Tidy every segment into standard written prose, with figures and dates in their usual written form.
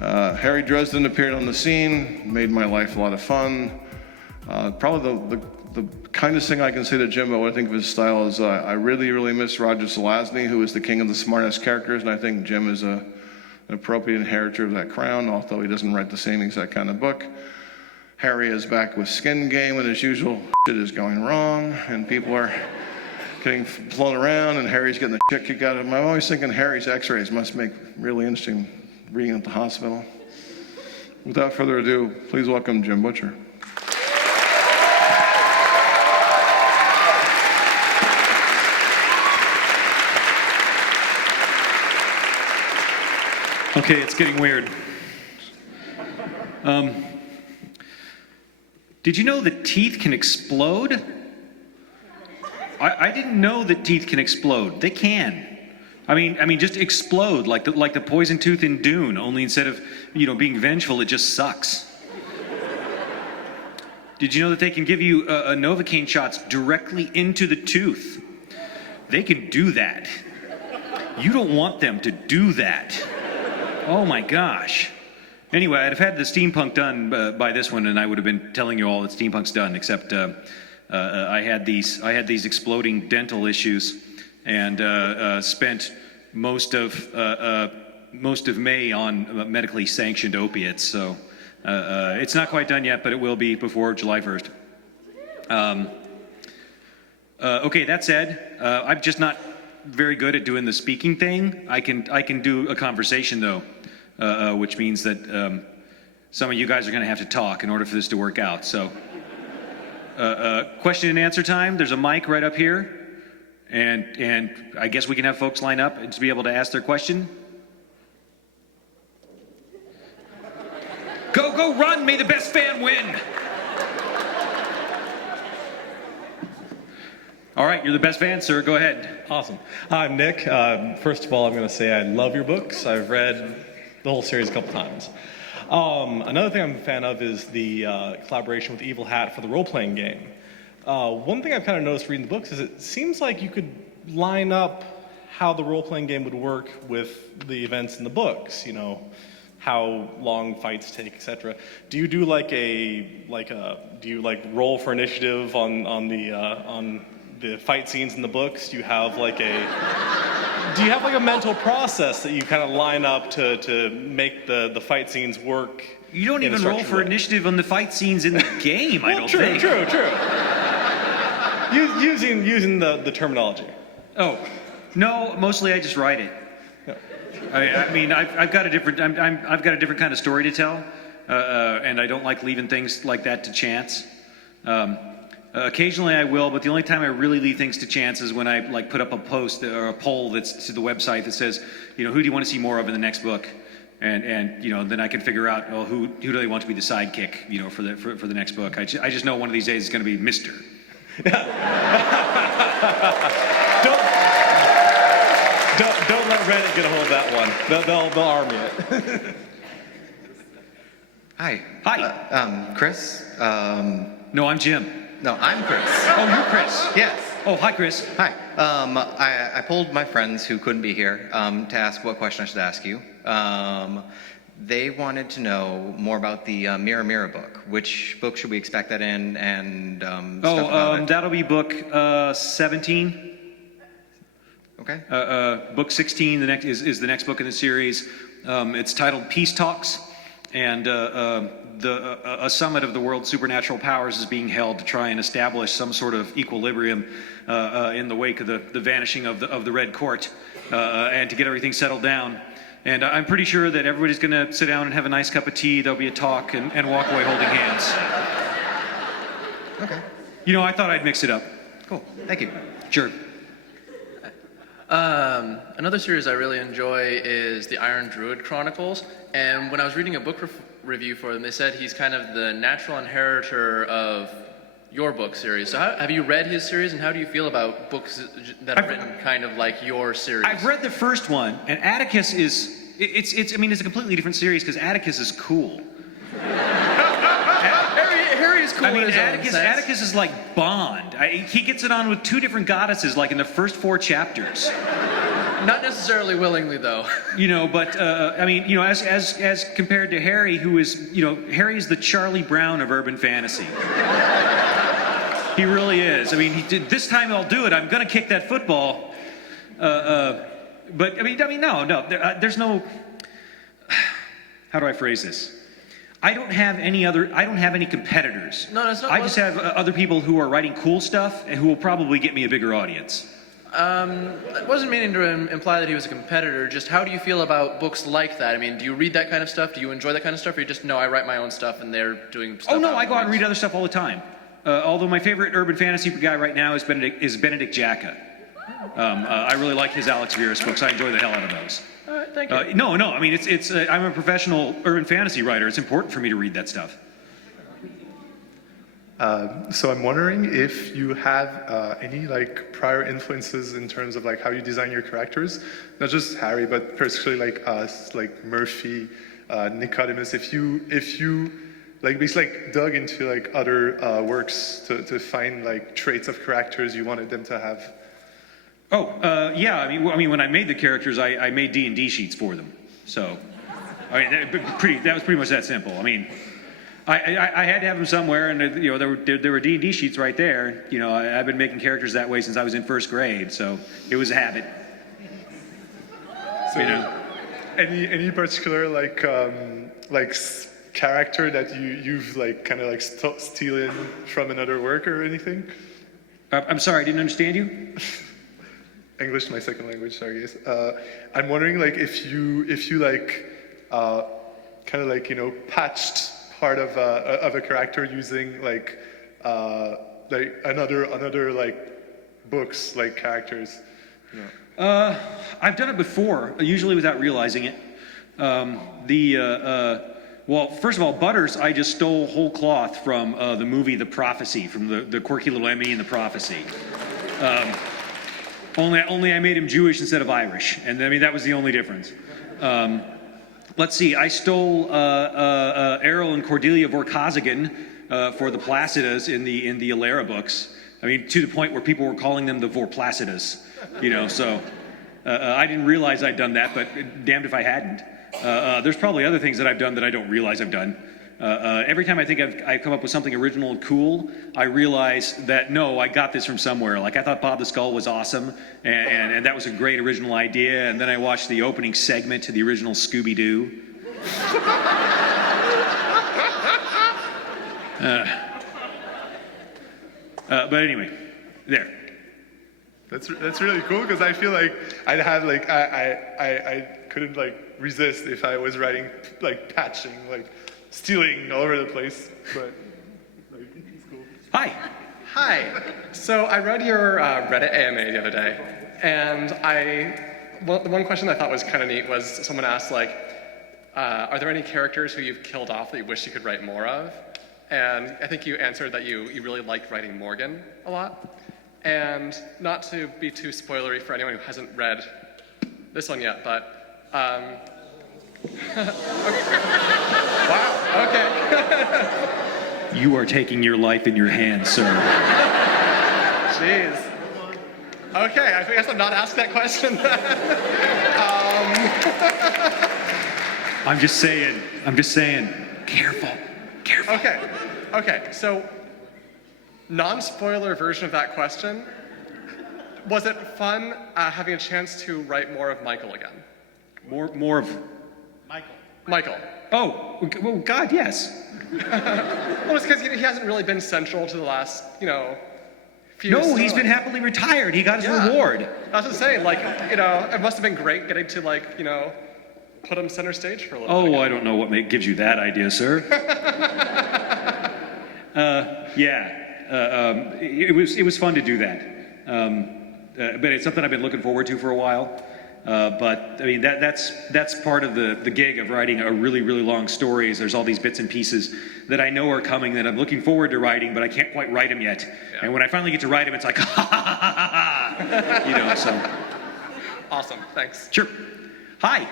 Harry Dresden appeared on the scene, made my life a lot of fun. Probably the kindest thing I can say to Jim about what I think of his style is I really, really miss Roger Zelazny, who is the king of the smartest characters, and I think Jim is an appropriate inheritor of that crown, although he doesn't write the same exact kind of book. Harry is back with skin game, and as usual, shit is going wrong, and people are getting flown around, and Harry's getting the shit kicked out of him. I'm always thinking Harry's x-rays must make really interesting reading at the hospital. Without further ado, please welcome Jim Butcher. Okay, it's getting weird. Did you know that teeth can explode? I didn't know that teeth can explode. They can. I mean, just explode like the poison tooth in Dune. Only instead of being vengeful, it just sucks. Did you know that they can give you Novocaine shots directly into the tooth? They can do that. You don't want them to do that. Oh my gosh. Anyway, I'd have had the steampunk done by this one, and I would have been telling you all that steampunk's done, except I had these exploding dental issues, and spent most of May on medically sanctioned opiates. So it's not quite done yet, but it will be before July 1st. Okay, that said, I'm just not very good at doing the speaking thing. I can do a conversation though. Which means that some of you guys are going to have to talk in order for this to work out. So, question and answer time. There's a mic right up here, and I guess we can have folks line up to be able to ask their question. Go, run! May the best fan win. All right, you're the best fan, sir. Go ahead. Awesome. I'm Nick. First of all, I'm going to say I love your books. I've read the whole series a couple times. Another thing I'm a fan of is the collaboration with Evil Hat for the role-playing game. One thing I've kind of noticed reading the books is it seems like you could line up how the role-playing game would work with the events in the books. You know, how long fights take, etc. Do you do do you roll for initiative on the fight scenes in the books? Do you have a mental process that you kind of line up to make the fight scenes work? You don't even roll for initiative on the fight scenes in the game, I don't think. True. Using the terminology. Oh, no, mostly I just write it. Yeah. I mean, I've got a different kind of story to tell, and I don't like leaving things like that to chance. Occasionally I will, but the only time I really leave things to chance is when I put up a post or a poll that's to the website that says, who do you want to see more of in the next book, and then I can figure out, well, who do they want to be the sidekick, for the next book. I just know one of these days it's going to be Mr. Don't let Reddit get a hold of that one. They'll army it. Hi. Chris. No, I'm Jim. No, I'm Chris. Oh, you're Chris. Yes. Oh, hi, Chris. Hi. I polled my friends who couldn't be here to ask what question I should ask you. They wanted to know more about the Mirror Mirror book. Which book should we expect that in, and stuff about it? That'll be book 17. Okay. Book 16 is the next book in the series. It's titled Peace Talks, and a summit of the world's supernatural powers is being held to try and establish some sort of equilibrium in the wake of the vanishing of the Red Court, and to get everything settled down. And I'm pretty sure that everybody's going to sit down and have a nice cup of tea. There'll be a talk and walk away holding hands. Okay. I thought I'd mix it up. Cool. Thank you. Sure. Another series I really enjoy is the Iron Druid Chronicles, and when I was reading a book review for them, they said he's kind of the natural inheritor of your book series. So have you read his series, and how do you feel about books that are written kind of like your series? I've read the first one, and Atticus is, it's a completely different series because Atticus is cool. Harry is cool. Atticus is like Bond. He gets it on with two different goddesses, like in the first 4 chapters. Not necessarily willingly, though. But I mean, as compared to Harry, who is, Harry's the Charlie Brown of urban fantasy. He really is. I mean, he did, this time I'll do it. I'm going to kick that football. But I mean, no. There's no. How do I phrase this? I don't have any competitors. No, that's not. I just have other people who are writing cool stuff and who will probably get me a bigger audience. I wasn't meaning to imply that he was a competitor. Just how do you feel about books like that? I mean, do you read that kind of stuff? Do you enjoy that kind of stuff? Or you just, no, I write my own stuff and they're doing stuff? Oh no, I go out and read other stuff all the time. Although my favorite urban fantasy guy right now is Benedict Jacka. I really like his Alex Virus books. I enjoy the hell out of those. All right, thank you. No. I mean, it's. I'm a professional urban fantasy writer. It's important for me to read that stuff. So I'm wondering if you have any like prior influences in terms of like how you design your characters, not just Harry, but particularly like us, like Murphy, Nicodemus. If you like basically like dug into like other works to find like traits of characters you wanted them to have. Yeah. I mean, when I made the characters, I made D&D sheets for them. So, I mean, that was pretty much that simple. I mean, I had to have them somewhere, and there were D&D sheets right there. I've been making characters that way since I was in first grade, so it was a habit. So, any particular like character that you've like kind of like stealing from another work or anything? I'm sorry, I didn't understand you. English, my second language. Sorry, guys. I'm wondering like if you like kind of like patched part of a character using like another like books like characters. I've done it before, usually without realizing it. Well, first of all, Butters, I just stole whole cloth from the movie The Prophecy, from the quirky little Emmy in The Prophecy. Only I made him Jewish instead of Irish, and I mean that was the only difference. Let's see, I stole Errol and Cordelia Vorkosigan for the Placidas in the Alera books. I mean, to the point where people were calling them the Vorplacidas, So I didn't realize I'd done that, but damned if I hadn't. There's probably other things that I've done that I don't realize I've done. Every time I think I've come up with something original and cool, I realize that, no, I got this from somewhere. Like, I thought Bob the Skull was awesome, and that was a great original idea, and then I watched the opening segment to the original Scooby-Doo. But anyway, there. That's really cool, because I feel like I'd have like I couldn't like resist if I was writing like patching, like stealing all over the place, but like, it's cool. Hi. Hi. So I read your Reddit AMA the other day, and the one question I thought was kind of neat was someone asked like, are there any characters who you've killed off that you wish you could write more of? And I think you answered that you really liked writing Morgan a lot. And not to be too spoilery for anyone who hasn't read this one yet, but wow, okay. You are taking your life in your hands, sir. Jeez. Okay, I guess I'm not asking that question. I'm just saying, careful. Okay, so non-spoiler version of that question, was it fun having a chance to write more of Michael again? More of Michael. Oh, well, God, yes. Well, it's because he hasn't really been central to the last, few No, storylines. he's been happily retired. He got his reward. I was just saying, like, it must have been great getting to, like, put him center stage for a little bit. Oh, I don't know what gives you that idea, sir. It was fun to do that. But it's something I've been looking forward to for a while. But I mean, that's part of the gig of writing a really, really long story. Is there's all these bits and pieces that I know are coming that I'm looking forward to writing, but I can't quite write them yet. Yeah. And when I finally get to write them, it's like, ha ha ha ha ha. So. Awesome. Thanks. Sure. Hi.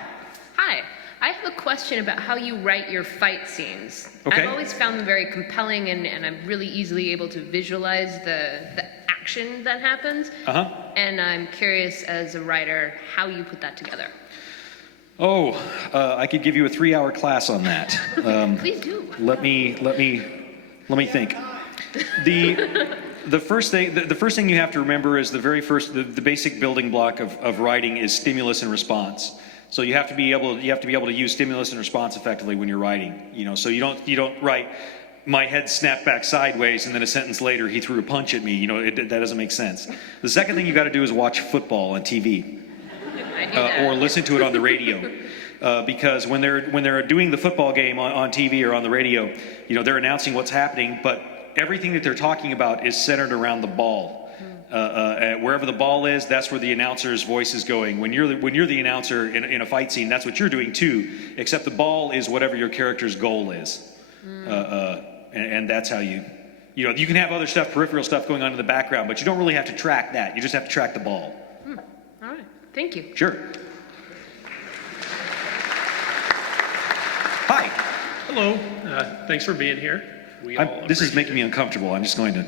Hi. I have a question about how you write your fight scenes. Okay. I've always found them very compelling, and I'm really easily able to visualize the action that happens. And I'm curious as a writer how you put that together. I could give you a 3-hour class on that. Please do. Let me think. The first thing you have to remember is the basic building block of writing is stimulus and response. So you have to be able to use stimulus and response effectively when you're writing. So you don't write my head snapped back sideways and then a sentence later he threw a punch at me. That doesn't make sense. The second thing you got to do is watch football on TV. I do that. Or listen to it on the radio, because when they're doing the football game on TV or on the radio, they're announcing what's happening, but everything that they're talking about is centered around the ball. Wherever the ball is, that's where the announcer's voice is going. When you're the announcer in a fight scene, that's what you're doing too, except the ball is whatever your character's goal is, and that's how you can have other stuff, peripheral stuff going on in the background, but you don't really have to track that. You just have to track the ball. All right. Thank you. Sure. Hi. Hello. Thanks for being here. This is making me uncomfortable. I'm just going to...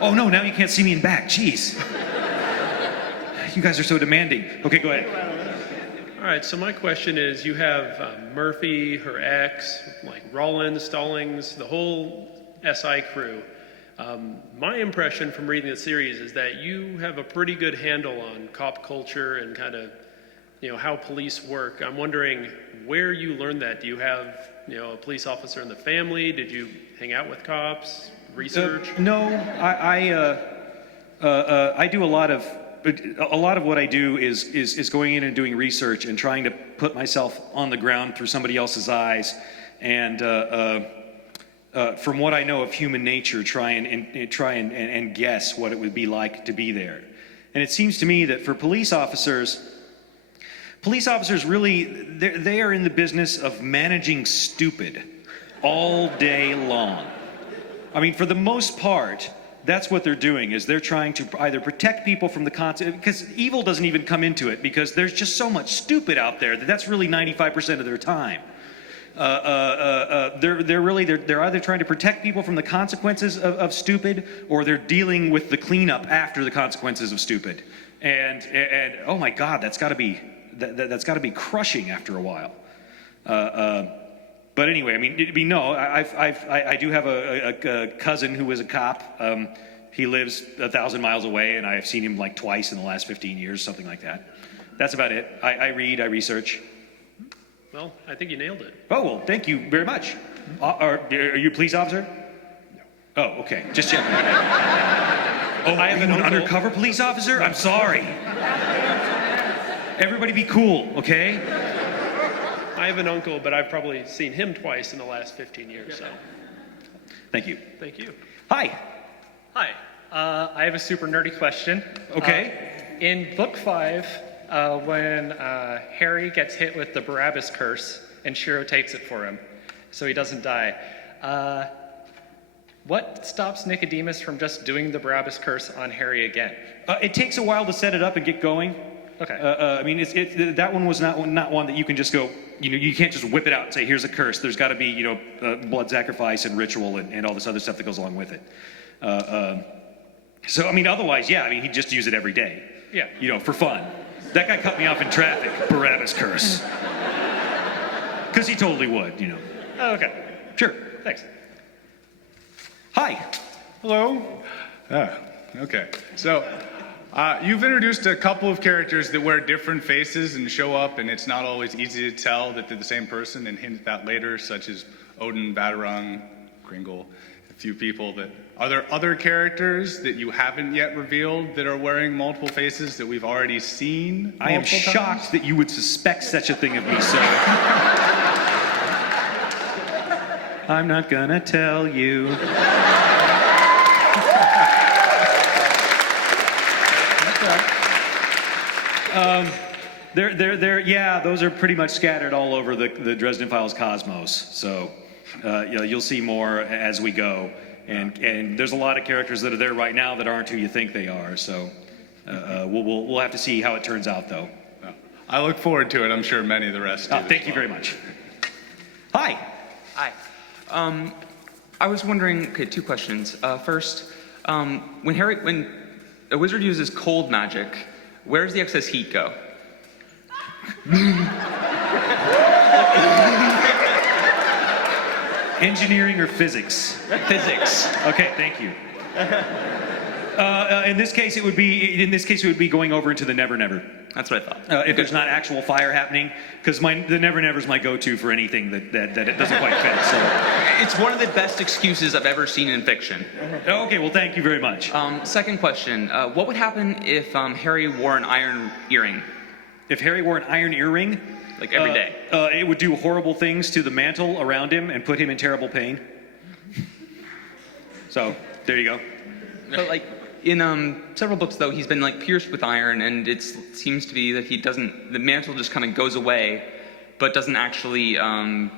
Oh no, now you can't see me in back. Jeez. You guys are so demanding. Okay, go ahead. All right, so my question is, you have Murphy, her ex, like Rollins, Stallings, the whole SI crew. My impression from reading the series is that you have a pretty good handle on cop culture and kind of, how police work. I'm wondering where you learned that. Do you have, a police officer in the family? Did you hang out with cops? Research? No, I do a lot of what I do is going in and doing research and trying to put myself on the ground through somebody else's eyes, and from what I know of human nature, try and guess what it would be like to be there. And it seems to me that for police officers really, they are in the business of managing stupid all day long. I mean, for the most part, that's what they're doing, is they're trying to either protect people from the because evil doesn't even come into it, because there's just so much stupid out there that's really 95% of their time. They're either trying to protect people from the consequences of stupid, or they're dealing with the cleanup after the consequences of stupid. And oh my God, that's got to be crushing after a while. But anyway, I mean, I do have a cousin who was a cop. He lives 1,000 miles away, and I've seen him like twice in the last 15 years, something like that. That's about it. I read, I research. Well, I think you nailed it. Oh, well, thank you very much. Are you a police officer? No. Oh, okay. Just checking. I have an undercover police officer? I'm sorry. Everybody be cool, okay? I have an uncle, but I've probably seen him twice in the last 15 years, so. Thank you. Thank you. Hi. Hi. I have a super nerdy question. Okay. In book 5, when Harry gets hit with the Barabbas curse and Shiro takes it for him so he doesn't die, what stops Nicodemus from just doing the Barabbas curse on Harry again? It takes a while to set it up and get going. Okay. I mean, that one was not one that you can just go, you can't just whip it out and say, here's a curse. There's got to be, blood sacrifice and ritual and all this other stuff that goes along with it. So, I mean, otherwise, yeah, I mean, he'd just use it every day. Yeah. For fun. That guy cut me off in traffic, Barabbas curse. Because he totally would, Oh, okay. Sure. Thanks. Hi. Hello. Okay. So, you've introduced a couple of characters that wear different faces and show up, and it's not always easy to tell that they're the same person, and hint at that later, such as Odin, Batarang, Kringle, a few people that... Are there other characters that you haven't yet revealed that are wearing multiple faces that we've already seen? I am shocked that you would suspect such a thing of me, sir. I'm not gonna tell you. Yeah, those are pretty much scattered all over the Dresden Files cosmos. So, you'll see more as we go. And there's a lot of characters that are there right now that aren't who you think they are. So, we'll have to see how it turns out, though. I look forward to it. I'm sure many of the rest do. Thank you very much. Hi. Hi. I was wondering, okay, two questions. First, when a wizard uses cold magic, where does the excess heat go? Engineering or physics? Physics. Okay, thank you. In this case, it would be going over into the Never Never. That's what I thought. If there's not actual fire happening, because the Never Never is my go-to for anything that it doesn't quite fit. So. It's one of the best excuses I've ever seen in fiction. Okay, well, thank you very much. Second question: what would happen if Harry wore an iron earring? If Harry wore an iron earring, like every day, it would do horrible things to the mantle around him and put him in terrible pain. So there you go. But like in several books, though, he's been like pierced with iron, and it seems to be that the mantle just kind of goes away, but doesn't actually, and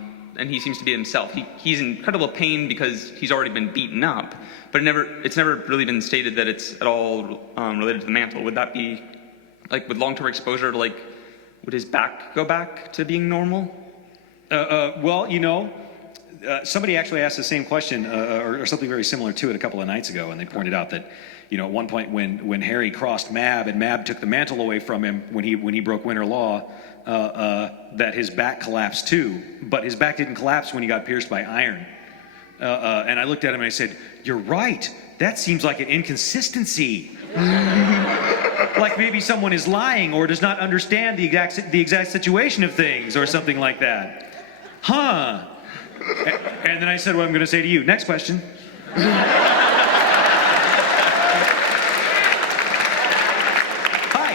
he seems to be himself. He's in incredible pain because he's already been beaten up, but it's never really been stated that it's at all related to the mantle. Would that be, like, with long-term exposure, to, like, would his back go back to being normal? Well, somebody actually asked the same question or something very similar to it a couple of nights ago, and they pointed out that, at one point when Harry crossed Mab and Mab took the mantle away from him when he broke winter law, that his back collapsed too, but his back didn't collapse when he got pierced by iron. And I looked at him and I said, "You're right. That seems like an inconsistency." Like maybe someone is lying or does not understand the exact situation of things or something like that. Huh? And then I said what I'm going to say to you. Next question. Hi.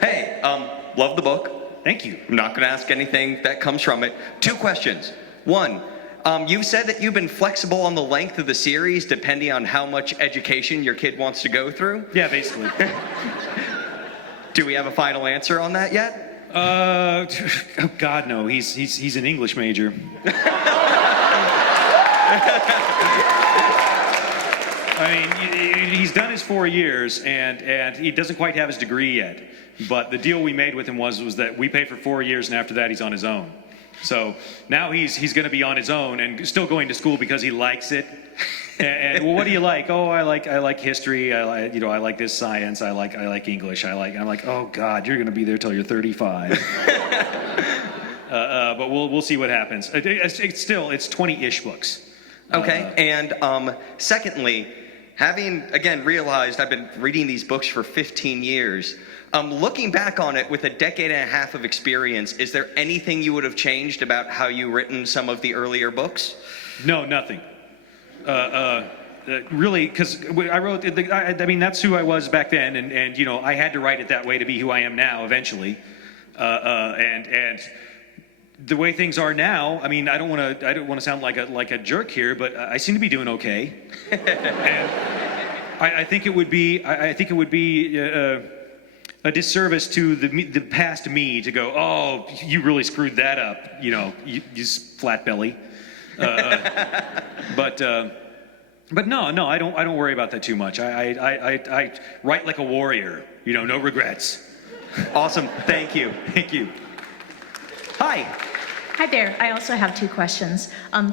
Hey, love the book. Thank you. I'm not going to ask anything that comes from it. Two questions. One, you've said that you've been flexible on the length of the series depending on how much education your kid wants to go through. Yeah, basically. Do we have a final answer on that yet? Oh God, no. He's an English major. I mean, he's done his 4 years, and he doesn't quite have his degree yet. But the deal we made with him was that we pay for 4 years, and after that, he's on his own. So now he's going to be on his own and still going to school because he likes it. And well, what do you like? Oh, I like history. I like this science. I like English. I'm like, oh God, you're going to be there till you're 35. But we'll see what happens. It's 20-ish books. Okay. And secondly, having again realized I've been reading these books for 15 years. Looking back on it with a decade and a half of experience, is there anything you would have changed about how you written some of the earlier books? No, nothing. Really, because I wrote, I mean, that's who I was back then, and I had to write it that way to be who I am now eventually. And the way things are now, I mean, I don't want to sound like a jerk here, but I seem to be doing okay. And I think it would be a disservice to the past me to go, oh, you really screwed that up, you flat belly. But no, I don't worry about that too much. I write like a warrior, no regrets. Awesome, thank you. Thank you. Hi. Hi there. I also have two questions.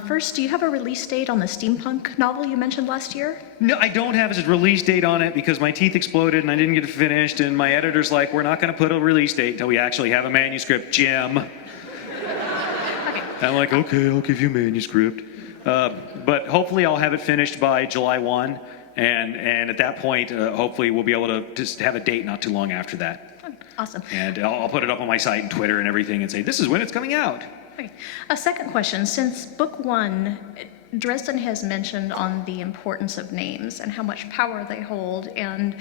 First, do you have a release date on the steampunk novel you mentioned last year? No, I don't have a release date on it because my teeth exploded and I didn't get it finished, and my editor's like, we're not going to put a release date until we actually have a manuscript, Jim. Okay. I'm like, okay, I'll give you a manuscript. But hopefully I'll have it finished by July 1, and at that point, hopefully we'll be able to just have a date not too long after that. Awesome. And I'll put it up on my site and Twitter and everything and say, this is when it's coming out. Okay. A second question. Since book 1, Dresden has mentioned on the importance of names and how much power they hold, and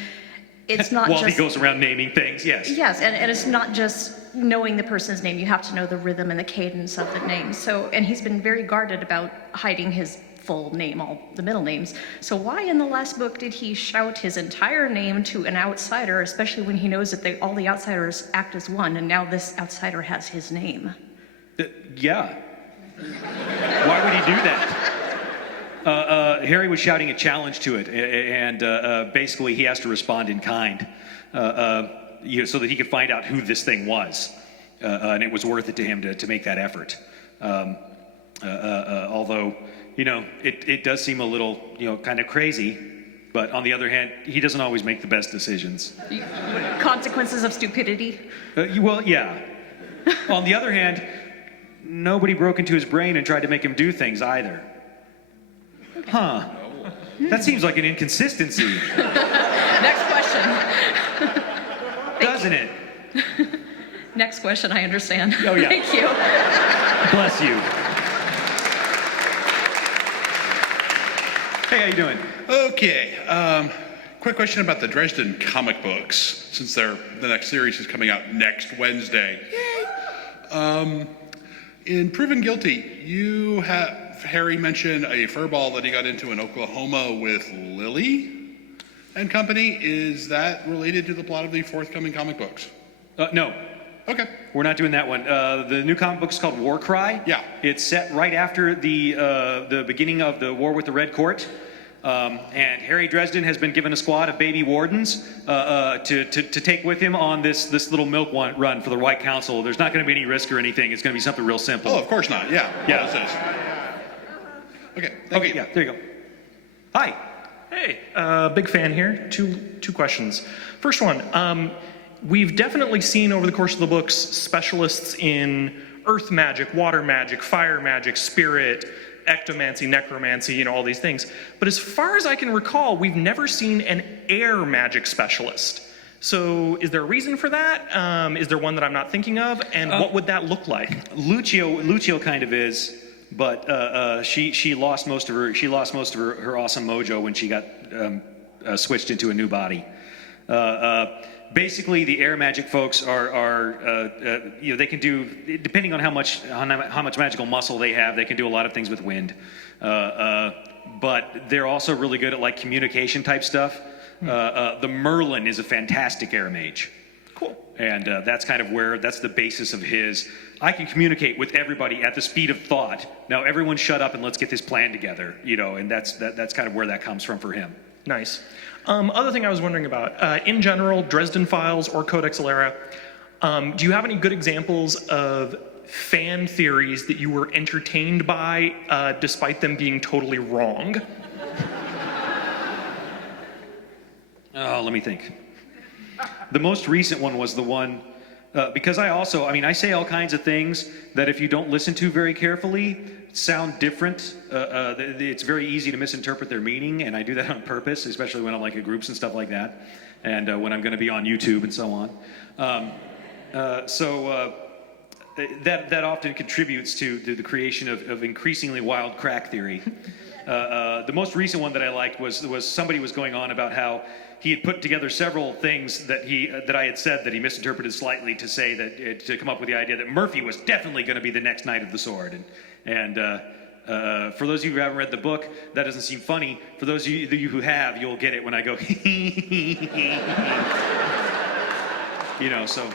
it's not While just... he goes around naming things, yes. Yes, and it's not just knowing the person's name. You have to know the rhythm and the cadence of the name. And he's been very guarded about hiding his full name, all the middle names. So why in the last book did he shout his entire name to an outsider, especially when he knows that all the outsiders act as one, and now this outsider has his name? Yeah. Why would he do that? Harry was shouting a challenge to it, and basically he has to respond in kind, so that he could find out who this thing was, and it was worth it to him to make that effort. Although, it does seem a little, kind of crazy. But on the other hand, he doesn't always make the best decisions. Consequences of stupidity. Well, yeah. On the other hand, nobody broke into his brain and tried to make him do things either. Huh. That seems like an inconsistency. Next question. Doesn't it? Next question, I understand. Oh, yeah. Thank you. Bless you. Hey, how you doing? Okay. Quick question about the Dresden comic books, since the next series is coming out next Wednesday. In Proven Guilty, you have Harry mention a furball that he got into in Oklahoma with Lily and company. Is that related to the plot of the forthcoming comic books? No. Okay. We're not doing that one. The new comic book is called War Cry. Yeah. It's set right after the beginning of the war with the Red Court. And Harry Dresden has been given a squad of baby wardens to take with him on this little milk run for the White Council. There's not going to be any risk or anything. It's going to be something real simple. Oh, of course not. Yeah. Yeah. Okay. Okay. Yeah. There you go. Hi. Hey, big fan here. Two questions. First one, we've definitely seen over the course of the books specialists in earth magic, water magic, fire magic, spirit, ectomancy, necromancy, all these things. But as far as I can recall, we've never seen an air magic specialist. So is there a reason for that? Is there one that I'm not thinking of? And what would that look like? Lucio kind of is, but she lost most of her her awesome mojo when she got switched into a new body. Basically, the air magic folks are they can do, depending on how much magical muscle they have, they can do a lot of things with wind. But they're also really good at like communication type stuff. The Merlin is a fantastic air mage. Cool. And that's kind of that's the basis of his. I can communicate with everybody at the speed of thought. Now everyone shut up and let's get this plan together. And that's kind of where that comes from for him. Nice. Other thing I was wondering about, in general, Dresden Files or Codex Alera, do you have any good examples of fan theories that you were entertained by despite them being totally wrong? Oh, let me think. The most recent one was the one, because I say all kinds of things that if you don't listen to very carefully, sound different. It's very easy to misinterpret their meaning, and I do that on purpose, especially when I'm like at groups and stuff like that, and when I'm going to be on YouTube and so on. That often contributes to the creation of increasingly wild crack theory. The most recent one that I liked was somebody was going on about how he had put together several things that I had said that he misinterpreted slightly to come up with the idea that Murphy was definitely going to be the next Knight of the Sword. And for those of you who haven't read the book, that doesn't seem funny. For those of you who have, you'll get it when I go, so.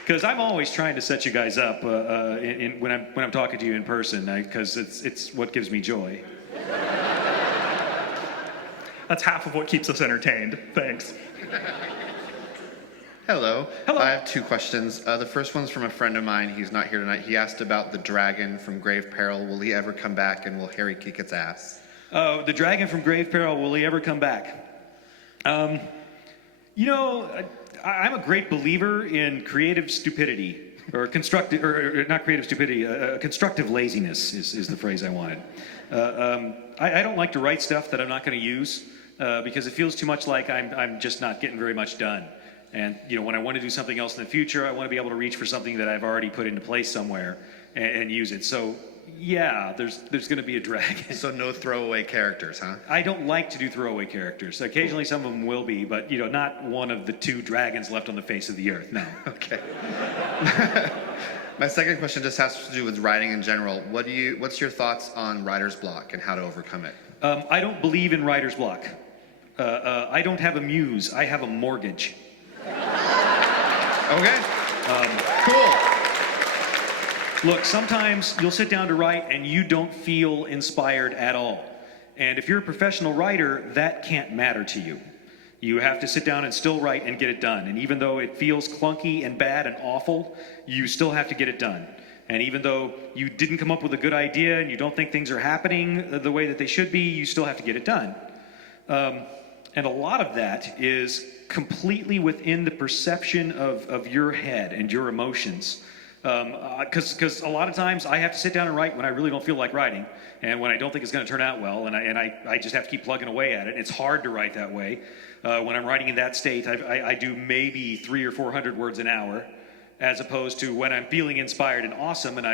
Because I'm always trying to set you guys up when I'm talking to you in person, because it's what gives me joy. That's half of what keeps us entertained. Thanks. Hello. I have two questions. The first one's from a friend of mine. He's not here tonight. He asked about the dragon from Grave Peril. Will he ever come back, and will Harry kick its ass? Oh, the dragon from Grave Peril, will he ever come back? I'm a great believer in creative stupidity, or constructive, or not creative stupidity, constructive laziness is the phrase I wanted. I don't like to write stuff that I'm not going to use, because it feels too much like I'm just not getting very much done. And when I want to do something else in the future, I want to be able to reach for something that I've already put into place somewhere and use it. So yeah, there's going to be a dragon. So no throwaway characters, huh? I don't like to do throwaway characters. Occasionally some of them will be, but not one of the two dragons left on the face of the earth. No. Okay. My second question just has to do with writing in general. What's your thoughts on writer's block and how to overcome it? I don't believe in writer's block. I don't have a muse. I have a mortgage. Okay. Cool. Look, sometimes you'll sit down to write and you don't feel inspired at all. And if you're a professional writer, that can't matter to you. You have to sit down and still write and get it done. And even though it feels clunky and bad and awful, you still have to get it done. And even though you didn't come up with a good idea and you don't think things are happening the way that they should be, you still have to get it done. And a lot of that is completely within the perception of your head and your emotions. Because a lot of times I have to sit down and write when I really don't feel like writing, and when I don't think it's going to turn out well, and I just have to keep plugging away at it. It's hard to write that way. When I'm writing in that state, I do maybe 300 or 400 words an hour, as opposed to when I'm feeling inspired and awesome, and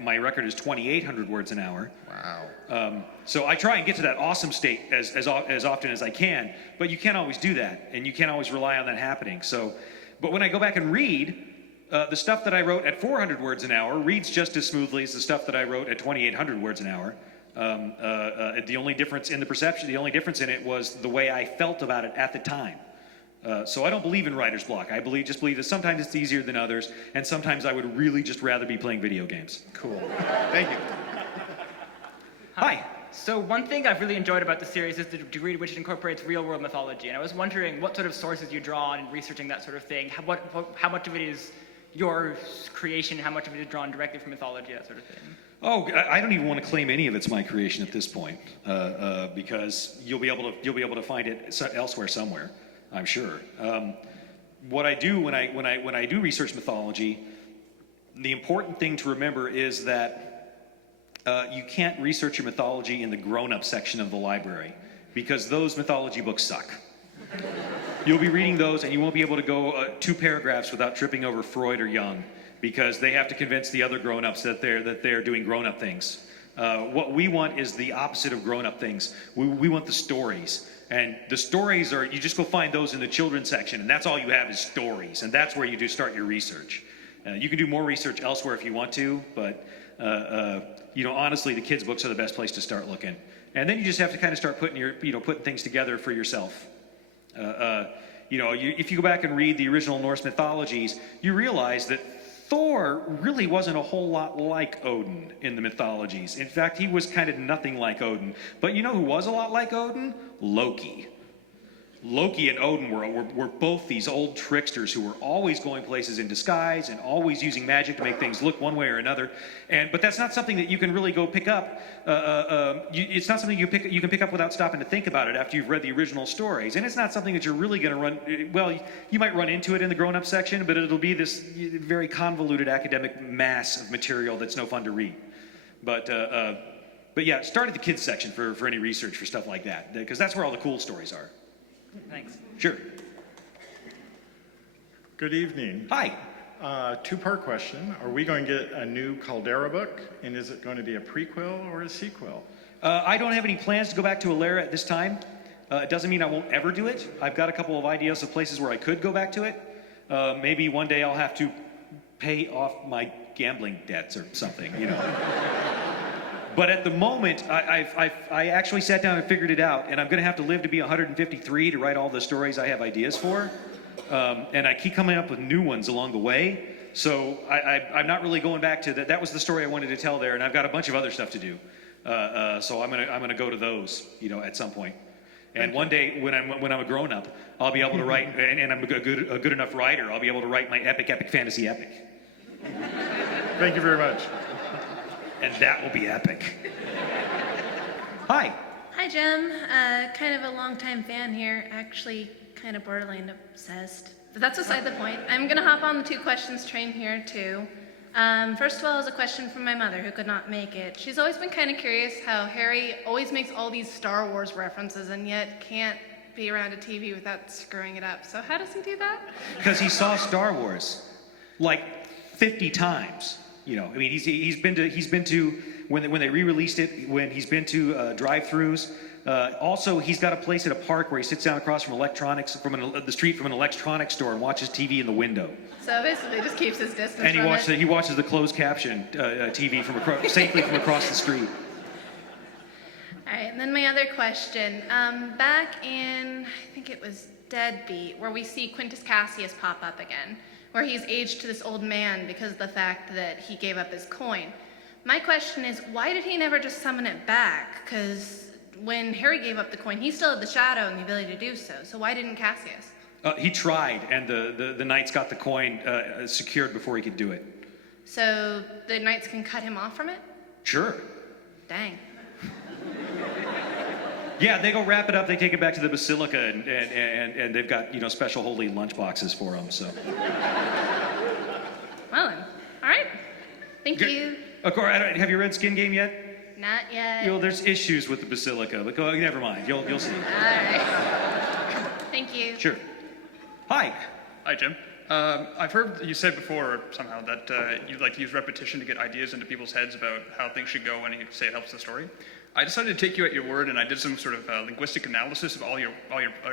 my record is 2,800 words an hour. Wow. So I try and get to that awesome state as often as I can, but you can't always do that, and you can't always rely on that happening. But when I go back and read, the stuff that I wrote at 400 words an hour reads just as smoothly as the stuff that I wrote at 2,800 words an hour. The only difference in the perception, the only difference in it was the way I felt about it at the time. So I don't believe in writer's block. I just believe that sometimes it's easier than others, and sometimes I would really just rather be playing video games. Cool. Thank you. Hi. So one thing I've really enjoyed about the series is the degree to which it incorporates real-world mythology, and I was wondering what sort of sources you draw on in researching that sort of thing. How much of it is your creation? How much of it is drawn directly from mythology, that sort of thing? Oh, I don't even want to claim any of it's my creation at this point, because you'll be able to find it elsewhere somewhere, I'm sure. What I do when I do research mythology, the important thing to remember is that you can't research your mythology in the grown-up section of the library, because those mythology books suck. You'll be reading those and you won't be able to go 2 paragraphs without tripping over Freud or Jung, because they have to convince the other grown-ups that they're doing grown-up things. What we want is the opposite of grown-up things. We want the stories. And the stories are, you just go find those in the children's section, and that's all you have is stories, and that's where you do start your research. You can do more research elsewhere if you want to, but honestly, the kids' books are the best place to start looking. And then you just have to kind of start putting things together for yourself. If you go back and read the original Norse mythologies, you realize that Thor really wasn't a whole lot like Odin in the mythologies. In fact, he was kind of nothing like Odin. But you know who was a lot like Odin? Loki. Loki and Odin were both these old tricksters who were always going places in disguise and always using magic to make things look one way or another. But that's not something that you can really go pick up. It's not something you can pick up without stopping to think about it after you've read the original stories. And it's not something that you're really going to run. Well, you might run into it in the grown-up section, but it'll be this very convoluted academic mass of material that's no fun to read. But yeah, start at the kids section for any research for stuff like that, because that's where all the cool stories are. Thanks. Sure. Good evening. Hi. 2-part question. Are we going to get a new Caldera book? And is it going to be a prequel or a sequel? I don't have any plans to go back to Alera at this time. It doesn't mean I won't ever do it. I've got a couple of ideas of places where I could go back to it. Maybe one day I'll have to pay off my gambling debts or something, But at the moment, I actually sat down and figured it out, and I'm going to have to live to be 153 to write all the stories I have ideas for. And I keep coming up with new ones along the way. So I'm not really going back to that. That was the story I wanted to tell there, and I've got a bunch of other stuff to do. So I'm gonna go to those, at some point. And one day, when I'm a grown up, I'll be able to write, and I'm a good enough writer. I'll be able to write my epic fantasy epic. Thank you very much. And that will be epic. Hi. Hi, Jim. Kind of a longtime fan here. Actually, kind of borderline obsessed. But that's beside the point. I'm going to hop on the 2 questions train here, too. First of all is a question from my mother, who could not make it. She's always been kind of curious how Harry always makes all these Star Wars references and yet can't be around a TV without screwing it up. So how does he do that? Because he saw Star Wars like 50 times. He's been to when they re-released it, when he's been to drive-thrus. Also, he's got a place at a park where he sits down across from the street from an electronics store and watches TV in the window. So basically, just keeps his distance. And he watches the closed caption TV safely from across the street. All right, and then my other question. Back in, I think it was Deadbeat, where we see Quintus Cassius pop up again, where he's aged to this old man because of the fact that he gave up his coin. My question is, why did he never just summon it back? Because when Harry gave up the coin, he still had the shadow and the ability to do so. So why didn't Cassius? He tried, and the knights got the coin secured before he could do it. So the knights can cut him off from it? Sure. Dang. Yeah, they go wrap it up. They take it back to the basilica, and they've got special holy lunch boxes for them. So. Well then. All right. Thank you. Of course, have you read Skin Game yet? Not yet. There's issues with the basilica, but never mind. You'll see. All right. Thank you. Sure. Hi. Hi, Jim. I've heard you said before somehow that you like to use repetition to get ideas into people's heads about how things should go when you say it helps the story. I decided to take you at your word, and I did some sort of linguistic analysis of all your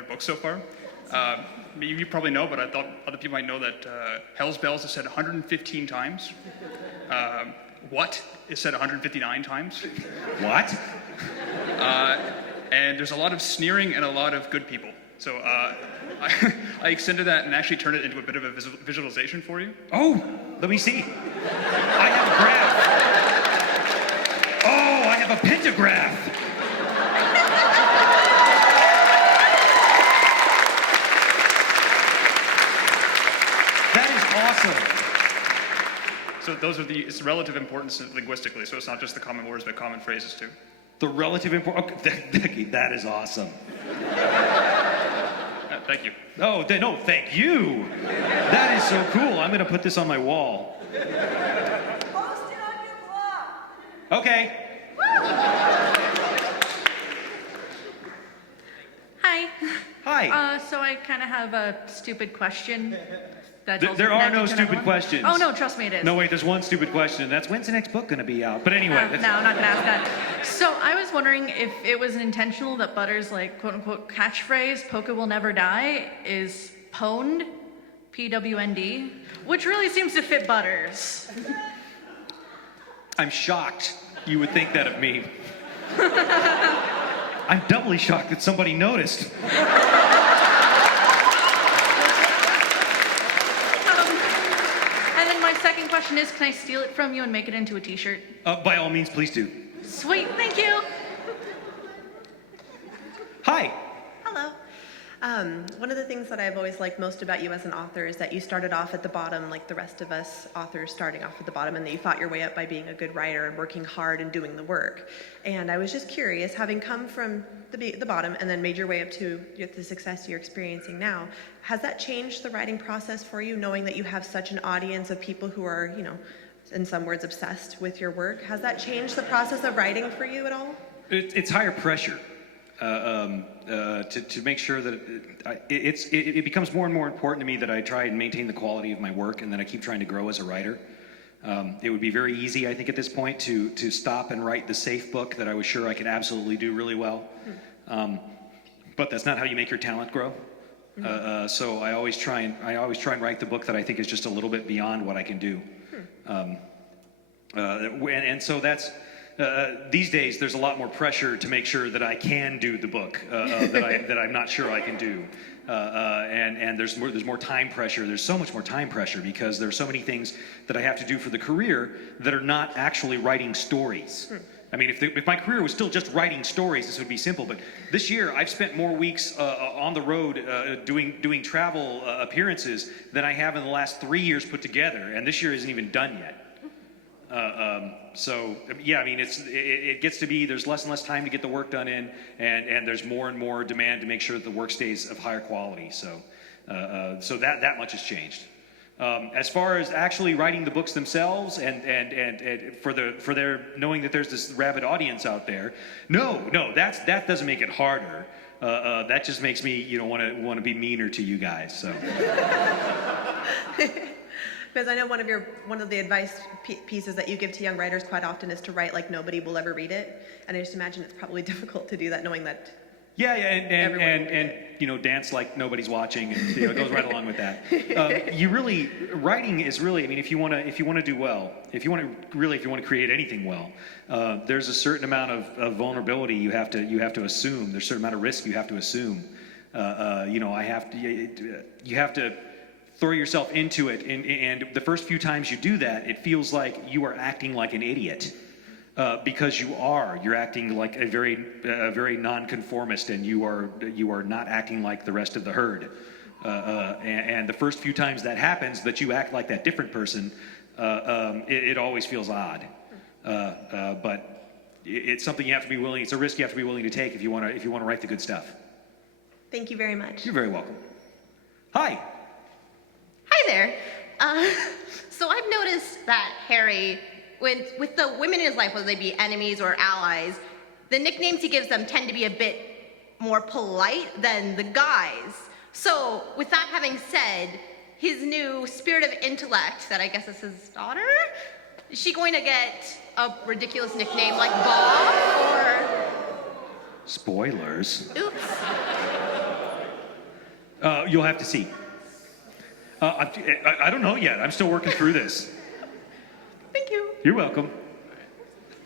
books so far. You probably know, but I thought other people might know that Hell's Bells is said 115 times. What is said 159 times. What? And there's a lot of sneering and a lot of good people. So I extended that and actually turned it into a bit of a visualization for you. Oh, let me see. I have a graph. Oh, I have a pentagraph. That is awesome. So those are it's relative importance linguistically, so it's not just the common words, but common phrases too. The relative importance, okay, that is awesome. Thank you. Oh, no, thank you. That is so cool. I'm going to put this on my wall. Post it on your blog. Okay. Hi. Hi. So I kind of have a stupid question. There are no stupid questions. Oh, no, trust me, it is. No, wait, there's one stupid question. That's when's the next book going to be out? But anyway. No, I'm not going to ask that. So I was wondering if it was intentional that Butter's, like, quote-unquote catchphrase, Poke will never die, is pwned, P-W-N-D, which really seems to fit Butters. I'm shocked you would think that of me. I'm doubly shocked that somebody noticed. And then my second question is, can I steal it from you and make it into a t-shirt? By all means, please do. Sweet, thank you. Hi. Hello. One of the things that I've always liked most about you as an author is that you started off at the bottom, like the rest of us authors starting off at the bottom, and that you fought your way up by being a good writer and working hard and doing the work. And I was just curious, having come from the bottom and then made your way up to the success you're experiencing now, has that changed the writing process for you, knowing that you have such an audience of people who are, in some words, obsessed with your work? Has that changed the process of writing for you at all? It's higher pressure. To make sure that it becomes more and more important to me that I try and maintain the quality of my work, and that I keep trying to grow as a writer. It would be very easy, I think, at this point to stop and write the safe book that I was sure I could absolutely do really well. But that's not how you make your talent grow. So I always try and write the book that I think is just a little bit beyond what I can do. And so that's. These days, there's a lot more pressure to make sure that I can do the book that I'm not sure I can do, and there's more time pressure. There's so much more time pressure because there's so many things that I have to do for the career that are not actually writing stories. I mean, if my career was still just writing stories, this would be simple. But this year, I've spent more weeks on the road doing travel appearances than I have in the last 3 years put together, and this year isn't even done yet. So yeah, I mean, it gets to be there's less and less time to get the work done in, and there's more and more demand to make sure that the work stays of higher quality. So that much has changed. As far as actually writing the books themselves and for their knowing that there's this rabid audience out there, no, that doesn't make it harder. That just makes me want to be meaner to you guys. So. Because I know one of the advice pieces that you give to young writers quite often is to write like nobody will ever read it, and I just imagine it's probably difficult to do that, knowing that. Yeah, and dance like nobody's watching, and it goes right along with that. Writing is really, I mean, if you want to do well, if you want to create anything well, there's a certain amount of vulnerability you have to assume. There's a certain amount of risk you have to assume. You have to throw yourself into it, and the first few times you do that, it feels like you are acting like an idiot, because you're acting like a very nonconformist, and you are not acting like the rest of the herd. And the first few times that happens, that you act like that different person, it always feels odd. But it's something you have to be willing. It's a risk you have to be willing to take if you want to write the good stuff. Thank you very much. You're very welcome. Hi. Hi there. So I've noticed that Harry, with the women in his life, whether they be enemies or allies, the nicknames he gives them tend to be a bit more polite than the guys. So with that having said, his new spirit of intellect, that I guess is his daughter, is she going to get a ridiculous nickname like Bob, or? Spoilers. Oops. You'll have to see. I don't know yet. I'm still working through this. Thank you. You're welcome.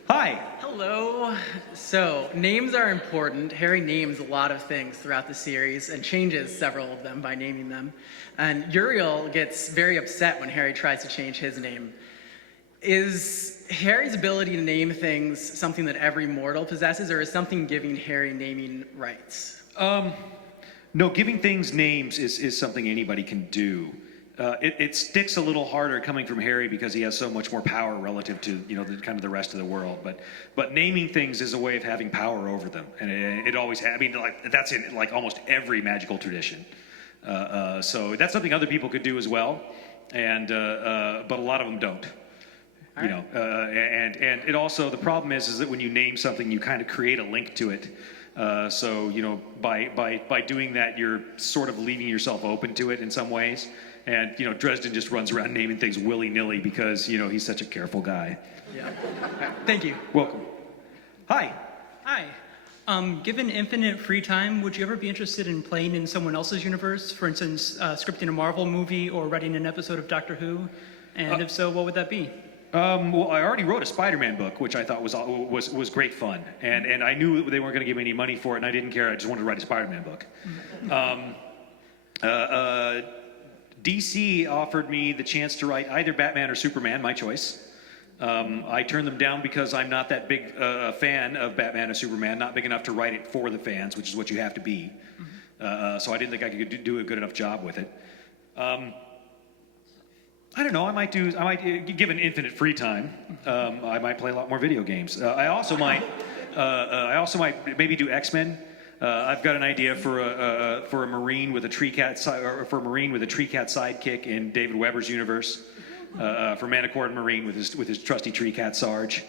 Hi. Hello. So, names are important. Harry names a lot of things throughout the series and changes several of them by naming them. And Uriel gets very upset when Harry tries to change his name. Is Harry's ability to name things something that every mortal possesses, or is something giving Harry naming rights? No, giving things names is something anybody can do. It sticks a little harder coming from Harry because he has so much more power relative to the rest of the world. But naming things is a way of having power over them, and it always has. I mean, that's in almost every magical tradition. So that's something other people could do as well, and but a lot of them don't. And it also, the problem is that when you name something, you kind of create a link to it. So by doing that, you're sort of leaving yourself open to it in some ways. And Dresden just runs around naming things willy-nilly because he's such a careful guy. Yeah. Thank you. Welcome. Hi. Hi. Given infinite free time, would you ever be interested in playing in someone else's universe? For instance, scripting a Marvel movie or writing an episode of Doctor Who? And if so, what would that be? Well, I already wrote a Spider-Man book, which I thought was great fun, and I knew they weren't going to give me any money for it, and I didn't care. I just wanted to write a Spider-Man book. DC offered me the chance to write either Batman or Superman, my choice. I turned them down because I'm not that big a fan of Batman or Superman, not big enough to write it for the fans, which is what you have to be. So I didn't think I could do a good enough job with it. I don't know. I might given infinite free time. I might play a lot more video games. I also might maybe do X-Men. I've got an idea for a Marine with a tree cat sidekick in David Weber's universe. For Manicord Marine with his trusty tree cat Sarge,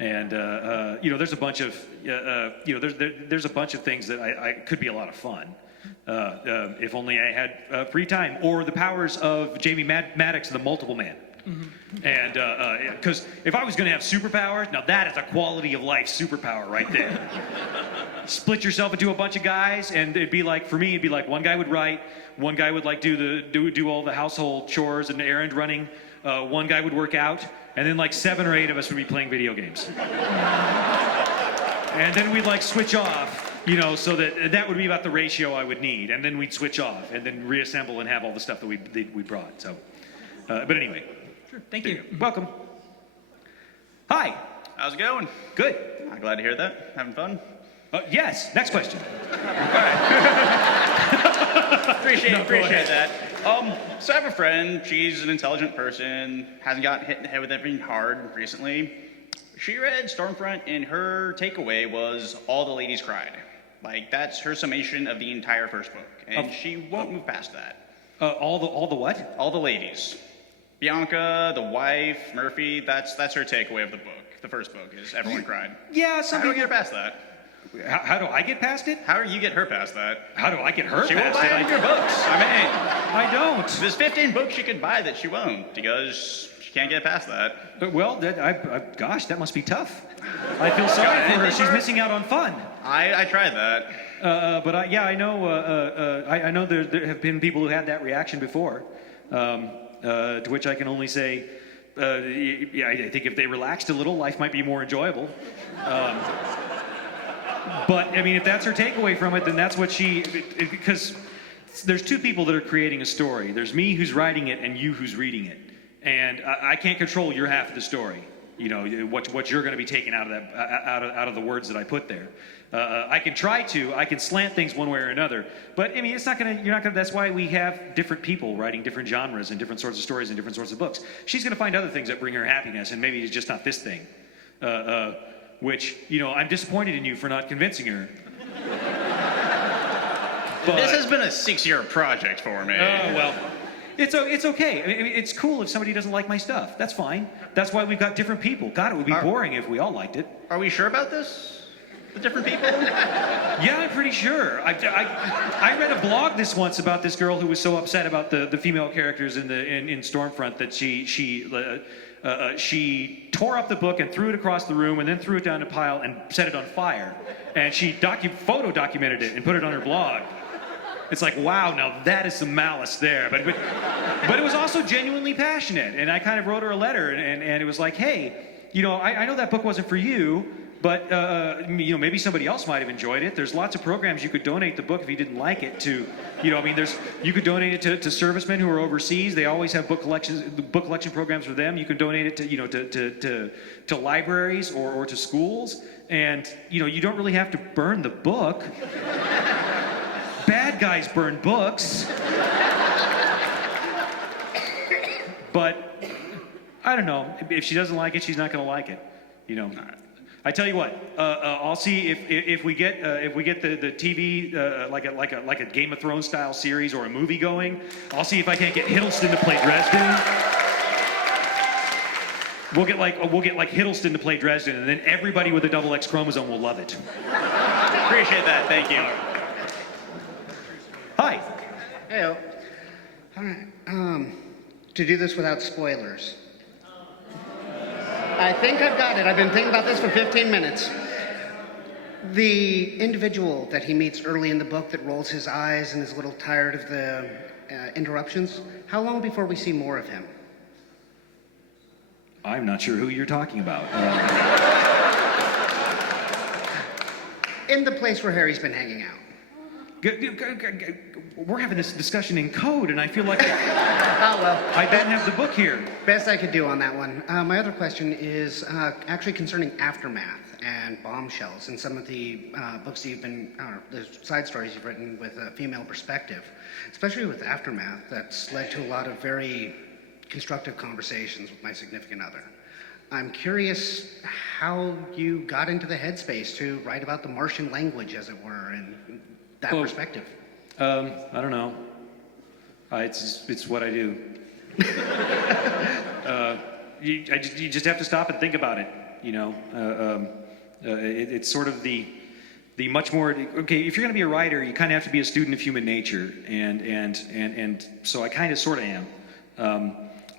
and there's a bunch of there's a bunch of things that I could be a lot of fun. If only I had free time, or the powers of Jamie Maddox, the Multiple Man. And because if I was going to have superpowers, now that is a quality of life superpower right there. Split yourself into a bunch of guys, and it'd be like, for me, it'd be like one guy would write, one guy would do all the household chores and errand running, one guy would work out, and then 7 or 8 of us would be playing video games. And then we'd switch off. So that would be about the ratio I would need, and then we'd switch off, and then reassemble and have all the stuff that we brought. So, but anyway. Sure. Thank you. Welcome. Hi. How's it going? Good. I'm glad to hear that. Having fun? Yes. Next question. Appreciate that. So I have a friend. She's an intelligent person. Hasn't gotten hit in the head with anything hard recently. She read Stormfront, and her takeaway was all the ladies cried. That's her summation of the entire first book, and she won't move past that. All the what? All the ladies. Bianca, the wife, Murphy. That's her takeaway of the book. The first book is everyone cried. Yeah. How do we get her past that? How do I get past it? How do you get her past that? How do I get her she past won't buy it? any of your books. I don't. There's 15 books she could buy that she won't because she can't get past that. Well, gosh, that must be tough. I feel sorry for her. She's missing out on fun. I tried that. But I know. I know there have been people who had that reaction before. To which I can only say, I think if they relaxed a little, life might be more enjoyable. But I mean, if that's her takeaway from it, then that's what because there's two people that are creating a story. There's me who's writing it and you who's reading it. And I can't control your half of the story. You know, what you're going to be taking out of that, out of the words that I put there. I can slant things one way or another, but I mean, you're not gonna, that's why we have different people writing different genres and different sorts of stories and different sorts of books. She's gonna find other things that bring her happiness, and maybe it's just not this thing. Which, you know, I'm disappointed in you for not convincing her. But, this has been a 6-year project for me. Oh, well. It's okay. I mean, it's cool if somebody doesn't like my stuff. That's fine. That's why we've got different people. God, it would be boring if we all liked it. Are we sure about this? The different people? Yeah, I'm pretty sure. I read a blog this once about this girl who was so upset about the female characters in Stormfront that she tore up the book and threw it across the room and then threw it down a pile and set it on fire. And she photo documented it and put it on her blog. It's like, wow, now that is some malice there. But it was also genuinely passionate. And I kind of wrote her a letter, and it was like, hey, you know, I know that book wasn't for you, but you know, maybe somebody else might have enjoyed it. There's lots of programs you could donate the book if you didn't like it to. You know, I mean, you could donate it to servicemen who are overseas. They always have book collection programs for them. You can donate it to, you know, to libraries or to schools. And you know, you don't really have to burn the book. Bad guys burn books. But I don't know. If she doesn't like it, she's not going to like it. You know. I tell you what. I'll see if we get the TV like a Game of Thrones style series or a movie going. I'll see if I can't get Hiddleston to play Dresden. We'll get like Hiddleston to play Dresden, and then everybody with a double X chromosome will love it. Appreciate that. Thank you. Hi. Hey. All right. To do this without spoilers. I think I've got it. I've been thinking about this for 15 minutes. The individual that he meets early in the book that rolls his eyes and is a little tired of the interruptions, how long before we see more of him? I'm not sure who you're talking about. In the place where Harry's been hanging out. We're having this discussion in code, and I feel like oh, well, I don't have the book here. Best I could do on that one. My other question is actually concerning Aftermath and Bombshells and some of the books that you've been, the side stories you've written with a female perspective, especially with Aftermath. That's led to a lot of very constructive conversations with my significant other. I'm curious how you got into the headspace to write about the Martian language, as it were, and that perspective. I don't know. It's what I do. You just have to stop and think about it. You know, it's sort of the much more. Okay, if you're going to be a writer, you kind of have to be a student of human nature, and so I kind of sort of am.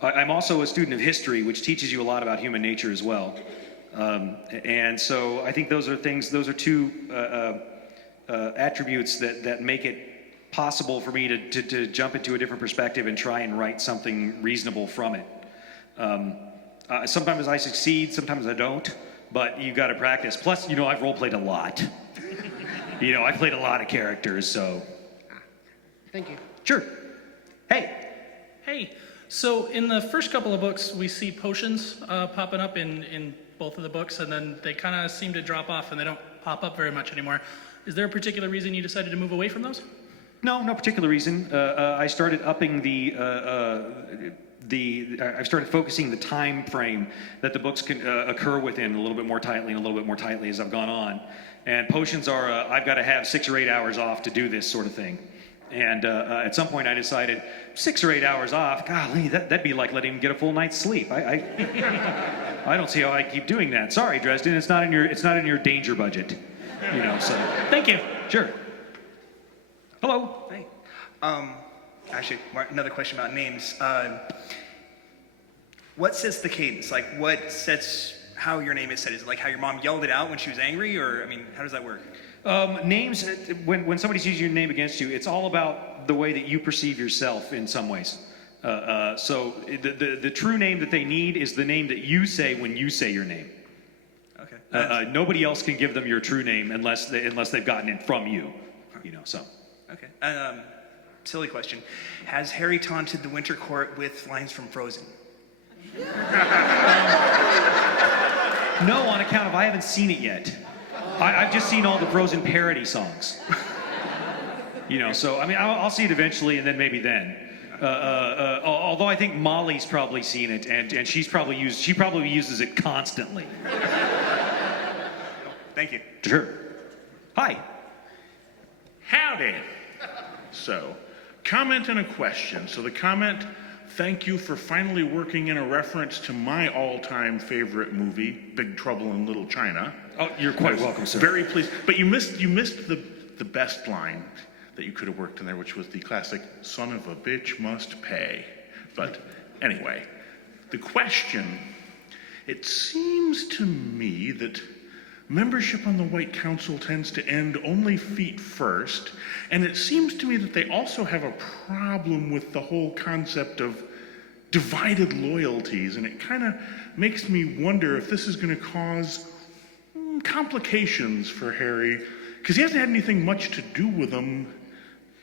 I'm also a student of history, which teaches you a lot about human nature as well. And so I think those are two attributes that make it possible for me to jump into a different perspective and try and write something reasonable from it. Sometimes I succeed, sometimes I don't, but you got to practice. Plus, you know, I've role-played a lot. You know, I've played a lot of characters, so. Thank you. Sure. Hey. Hey. So in the first couple of books, we see potions popping up in both of the books, and then they kind of seem to drop off and they don't pop up very much anymore. Is there a particular reason you decided to move away from those? No particular reason. I started upping I've started focusing the time frame that the books can occur within a little bit more tightly as I've gone on. And potions are, I've got to have 6 or 8 hours off to do this sort of thing. And at some point I decided 6 or 8 hours off, golly, that'd be like letting him get a full night's sleep. I don't see how I keep doing that. Sorry, Dresden, it's not in your danger budget. You know, so thank you. Sure. Hello. Hey. Actually, another question about names. What sets the cadence? Like, what sets how your name is said? Is it like how your mom yelled it out when she was angry, or I mean, how does that work? Names, when somebody sees your name against you, it's all about the way that you perceive yourself in some ways. So the true name that they need is the name that you say when you say your name. Okay. Nobody else can give them your true name unless they've gotten it from you. You know, so. Okay. Silly question. Has Harry taunted the Winter Court with lines from Frozen? No, on account of I haven't seen it yet. I've just seen all the Frozen parody songs. So I mean, I'll see it eventually, and then maybe then. Although I think Molly's probably seen it, and she probably uses it constantly. Thank you. Sure. Hi. Howdy. So, comment and a question. So the comment, thank you for finally working in a reference to my all-time favorite movie, Big Trouble in Little China. Oh, you're quite welcome, sir. Very pleased. But you missed the best line that you could have worked in there, which was the classic, son of a bitch must pay. But anyway, the question, it seems to me that membership on the White Council tends to end only feet first, and it seems to me that they also have a problem with the whole concept of divided loyalties, and it kind of makes me wonder if this is going to cause complications for Harry, because he hasn't had anything much to do with them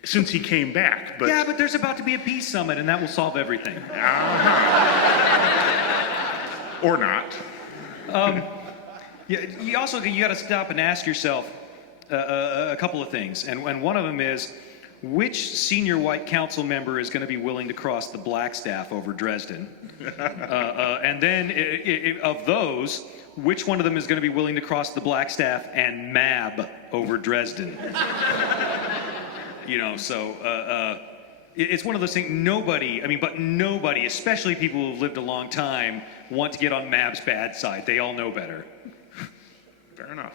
since he came back. But Yeah, but there's about to be a peace summit, and that will solve everything. Or not. You got to stop and ask yourself a couple of things, and one of them is, which senior White Council member is going to be willing to cross the Blackstaff over Dresden? And then, of those, which one of them is going to be willing to cross the Blackstaff and Mab over Dresden? It's one of those things, nobody, especially people who've lived a long time, want to get on Mab's bad side. They all know better. Fair enough.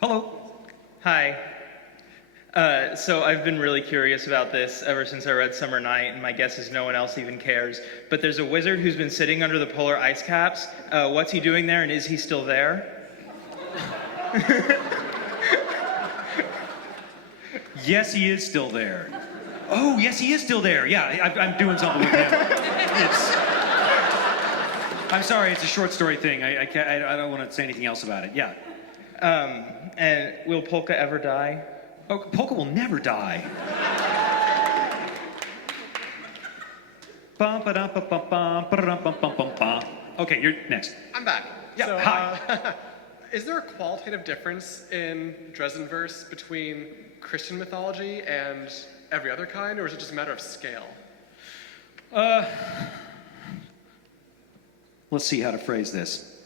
Hello. Hi. So I've been really curious about this ever since I read Summer Night, and my guess is no one else even cares. But there's a wizard who's been sitting under the polar ice caps. What's he doing there, and is he still there? Yes, he is still there. Oh, yes, he is still there. Yeah, I'm doing something with him. I'm sorry, it's a short story thing. I don't want to say anything else about it. Yeah. And will Polka ever die? Oh, Polka will never die. Okay, you're next. I'm back. Yeah, so, hi. Is there a qualitative difference in Dresden verse between Christian mythology and every other kind, or is it just a matter of scale? Let's see how to phrase this.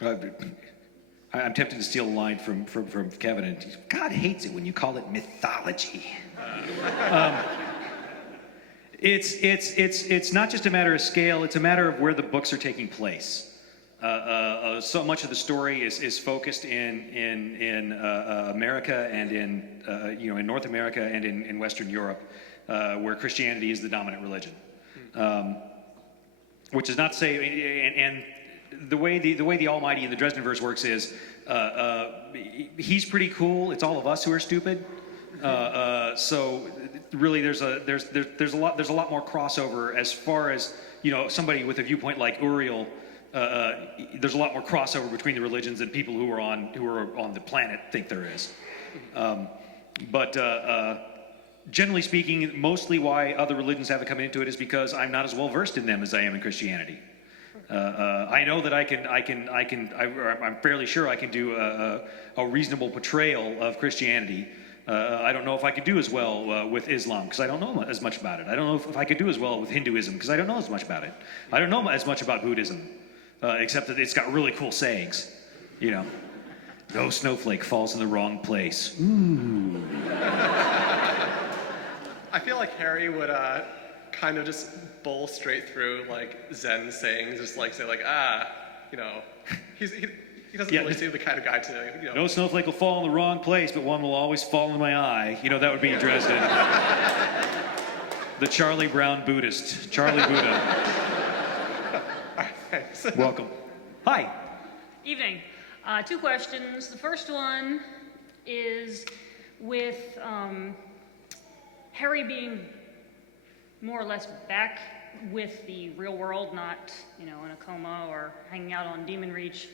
I'm tempted to steal a line from Kevin, and God hates it when you call it mythology. It's not just a matter of scale, it's a matter of where the books are taking place. So much of the story is focused in America and in North America and in Western Europe, where Christianity is the dominant religion. Which is not to say, and the way the Almighty in the Dresden verse works is, he's pretty cool. It's all of us who are stupid. So really, there's a lot more crossover as far as somebody with a viewpoint like Uriel. There's a lot more crossover between the religions than people who are on the planet think there is. But generally speaking, mostly why other religions haven't come into it is because I'm not as well versed in them as I am in Christianity. I know that I'm fairly sure I can do a reasonable portrayal of Christianity. I don't know if I could do as well with Islam, because I don't know as much about it. I don't know if I could do as well with Hinduism, because I don't know as much about it. I don't know as much about Buddhism, except that it's got really cool sayings. No snowflake falls in the wrong place. Ooh. I feel like Harry would kind of just bowl straight through like Zen sayings, just like say like he doesn't really seem the kind of guy to No snowflake will fall in the wrong place, but one will always fall in my eye. That would be Dresden. The Charlie Brown Buddhist. Charlie Buddha. Welcome. Hi. Evening. 2 questions. The first one is with Harry being more or less back with the real world, not, in a coma or hanging out on Demonreach.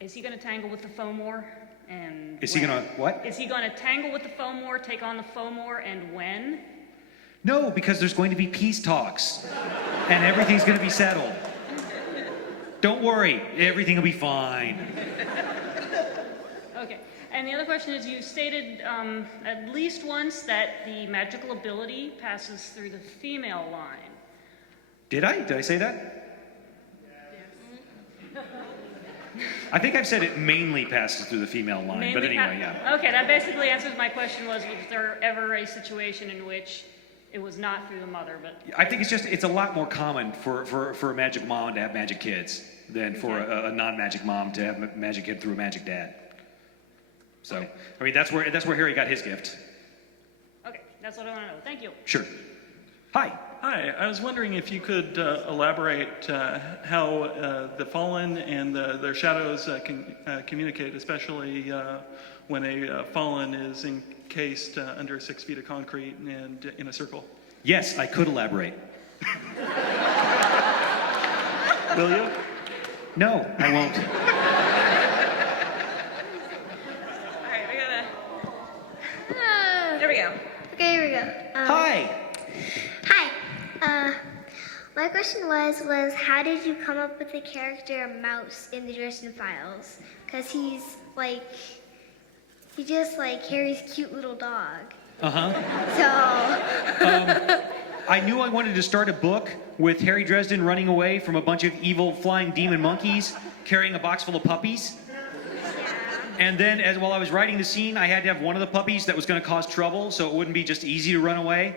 Is he going to tangle with the Fomor? And is he going to what? Is he going to tangle with the Fomor, take on the Fomor, and when? No, because there's going to be peace talks, and everything's going to be settled. Don't worry, everything will be fine. Okay. And the other question is, you stated at least once that the magical ability passes through the female line. Did I? Did I say that? I think I've said it mainly passes through the female line, but anyway, yeah. Okay, that basically answers my question, was there ever a situation in which it was not through the mother, but... I think it's a lot more common for a magic mom to have magic kids than for a non-magic mom to have a magic kid through a magic dad. So, okay. I mean, that's where Harry got his gift. Okay, that's what I want to know. Thank you. Sure. Hi. Hi, I was wondering if you could elaborate how the Fallen and their shadows can communicate, especially when a Fallen is encased under 6 feet of concrete and in a circle. Yes, I could elaborate. Will you? No, I won't. All right, there we go. Okay, here we go. Hi. Hi. My question was how did you come up with the character Mouse in the Dresden Files? Because he's just like Harry's cute little dog. So. I knew I wanted to start a book with Harry Dresden running away from a bunch of evil flying demon monkeys carrying a box full of puppies. And then, while I was writing the scene, I had to have one of the puppies that was going to cause trouble, so it wouldn't be just easy to run away.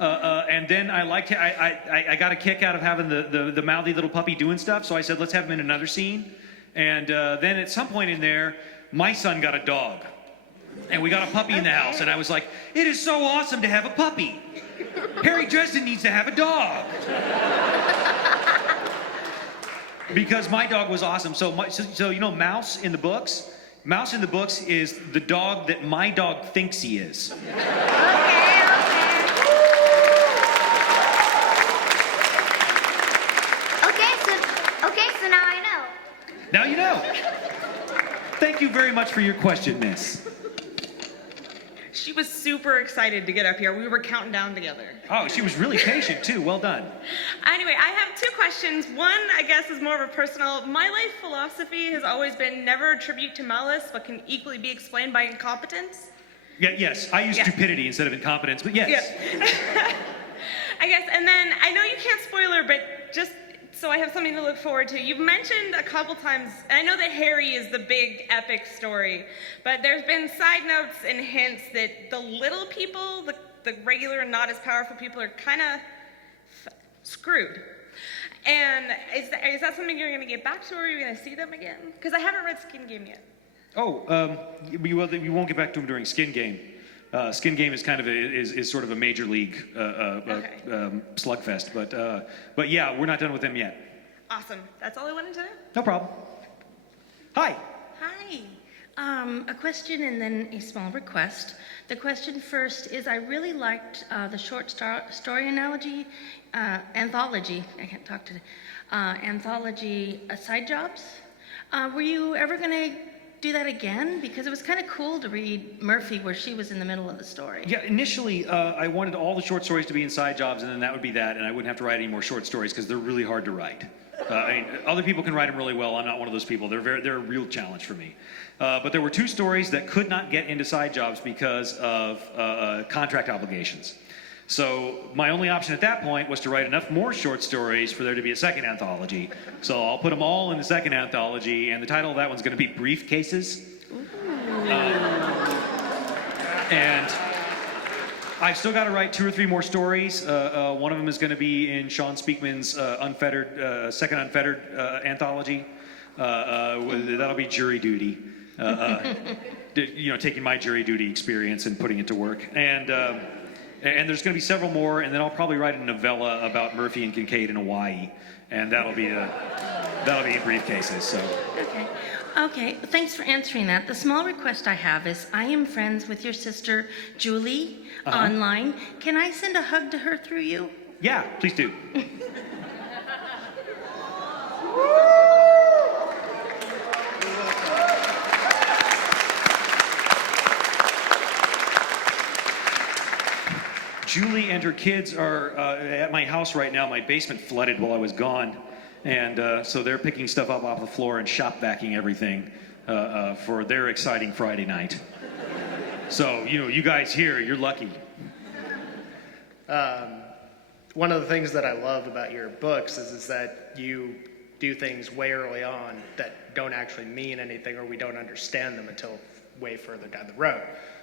And then I got a kick out of having the mouthy little puppy doing stuff, so I said, let's have him in another scene. And then at some point in there, my son got a dog. And we got a puppy in the house, and I was like, it is so awesome to have a puppy. Harry Dresden needs to have a dog. Because my dog was awesome. So you know Mouse in the books? Mouse in the books is the dog that my dog thinks he is. Okay, so now I know. Now you know. Thank you very much for your question, miss. She was super excited to get up here. We were counting down together. Oh, she was really patient, too. Well done. Anyway, I have 2 questions. One, I guess, is more of a personal. My life philosophy has always been never attribute to malice, but can equally be explained by incompetence. Yeah, yes. I use stupidity instead of incompetence, but yes. Yeah. I guess, and then I know you can't spoiler, but just so I have something to look forward to. You've mentioned a couple times, and I know that Harry is the big epic story, but there's been side notes and hints that the little people, the regular and not as powerful people, are kind of screwed. And is that something you're going to get back to, or are you going to see them again? Because I haven't read Skin Game yet. Oh, we won't get back to him during Skin Game. Skin Game is kind of is sort of a major league slugfest, but yeah, we're not done with them yet. Awesome. That's all I wanted to know. No problem. Hi. Hi. A question and then a small request. The question first is I really liked the short story anthology. I can't talk today. Anthology Side Jobs. Were you ever going to do that again? Because it was kind of cool to read Murphy where she was in the middle of the story. Yeah, initially I wanted all the short stories to be in side jobs, and then that would be that, and I wouldn't have to write any more short stories because they're really hard to write. I mean, other people can write them really well. I'm not one of those people. They're a real challenge for me. But there were 2 stories that could not get into side jobs because of contract obligations. So my only option at that point was to write enough more short stories for there to be a second anthology. So I'll put them all in the second anthology, and the title of that one's going to be Briefcases. And I've still got to write 2 or 3 more stories. One of them is going to be in Sean Speakman's second Unfettered anthology. That'll be jury duty. Taking my jury duty experience and putting it to work. And there's going to be several more, and then I'll probably write a novella about Murphy and Kincaid in Hawaii, and that'll be in Briefcases. So. Okay, thanks for answering that. The small request I have is I am friends with your sister Julie online. Can I send a hug to her through you? Yeah, please do. Julie and her kids are at my house right now. My basement flooded while I was gone. And so they're picking stuff up off the floor and shop vacuuming everything for their exciting Friday night. So, you guys here, you're lucky. One of the things that I love about your books is that you do things way early on that don't actually mean anything, or we don't understand them until way further down the road.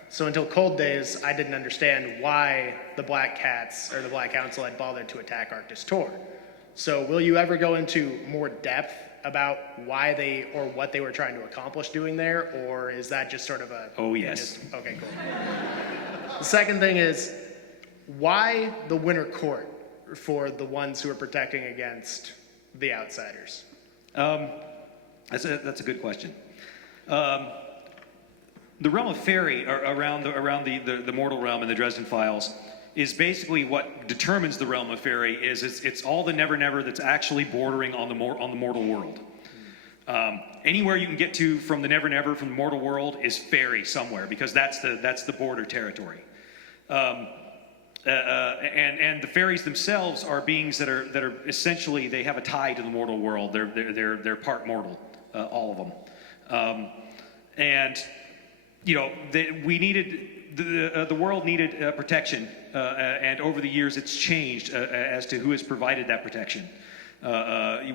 So until Cold Days, I didn't understand why the Black Cats or the Black Council had bothered to attack Arctis Tor. So will you ever go into more depth about why they, or what they were trying to accomplish doing there, or is that just sort of a... Oh, yes. Okay, cool. The second thing is, why the Winter Court for the ones who are protecting against the Outsiders? That's a good question. The realm of fairy around the mortal realm in the Dresden Files is basically what determines the realm of fairy. It's all the never that's actually bordering on the mortal world. Anywhere you can get to from the never from the mortal world is fairy somewhere, because that's the border territory. And the fairies themselves are beings that are essentially, they have a tie to the mortal world. They're part mortal, all of them. And we needed the world needed protection, and over the years it's changed as to who has provided that protection.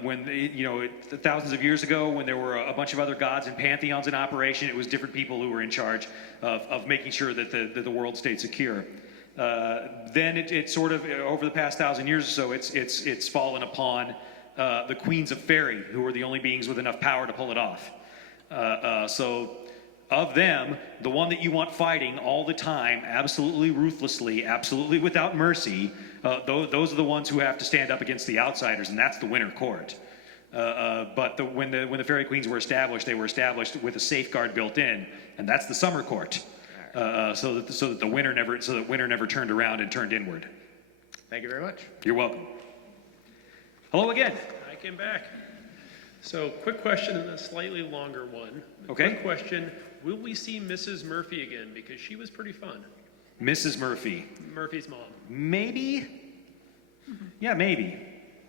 When thousands of years ago, when there were a bunch of other gods and pantheons in operation, it was different people who were in charge of making sure that the world stayed secure. Then it sort of, over the past 1,000 years or so, it's fallen upon the queens of fairy, who are the only beings with enough power to pull it off. So of them, the one that you want fighting all the time, absolutely ruthlessly, absolutely without mercy, those are the ones who have to stand up against the Outsiders, and that's the Winter Court. But when the fairy queens were established, they were established with a safeguard built in, and that's the Summer Court. So that winter never turned around and turned inward. Thank you very much. You're welcome. Hello again. I came back. So, quick question and a slightly longer one. Okay. Quick question: will we see Mrs. Murphy again? Because she was pretty fun. Mrs. Murphy. Murphy's mom. Maybe. Yeah, maybe.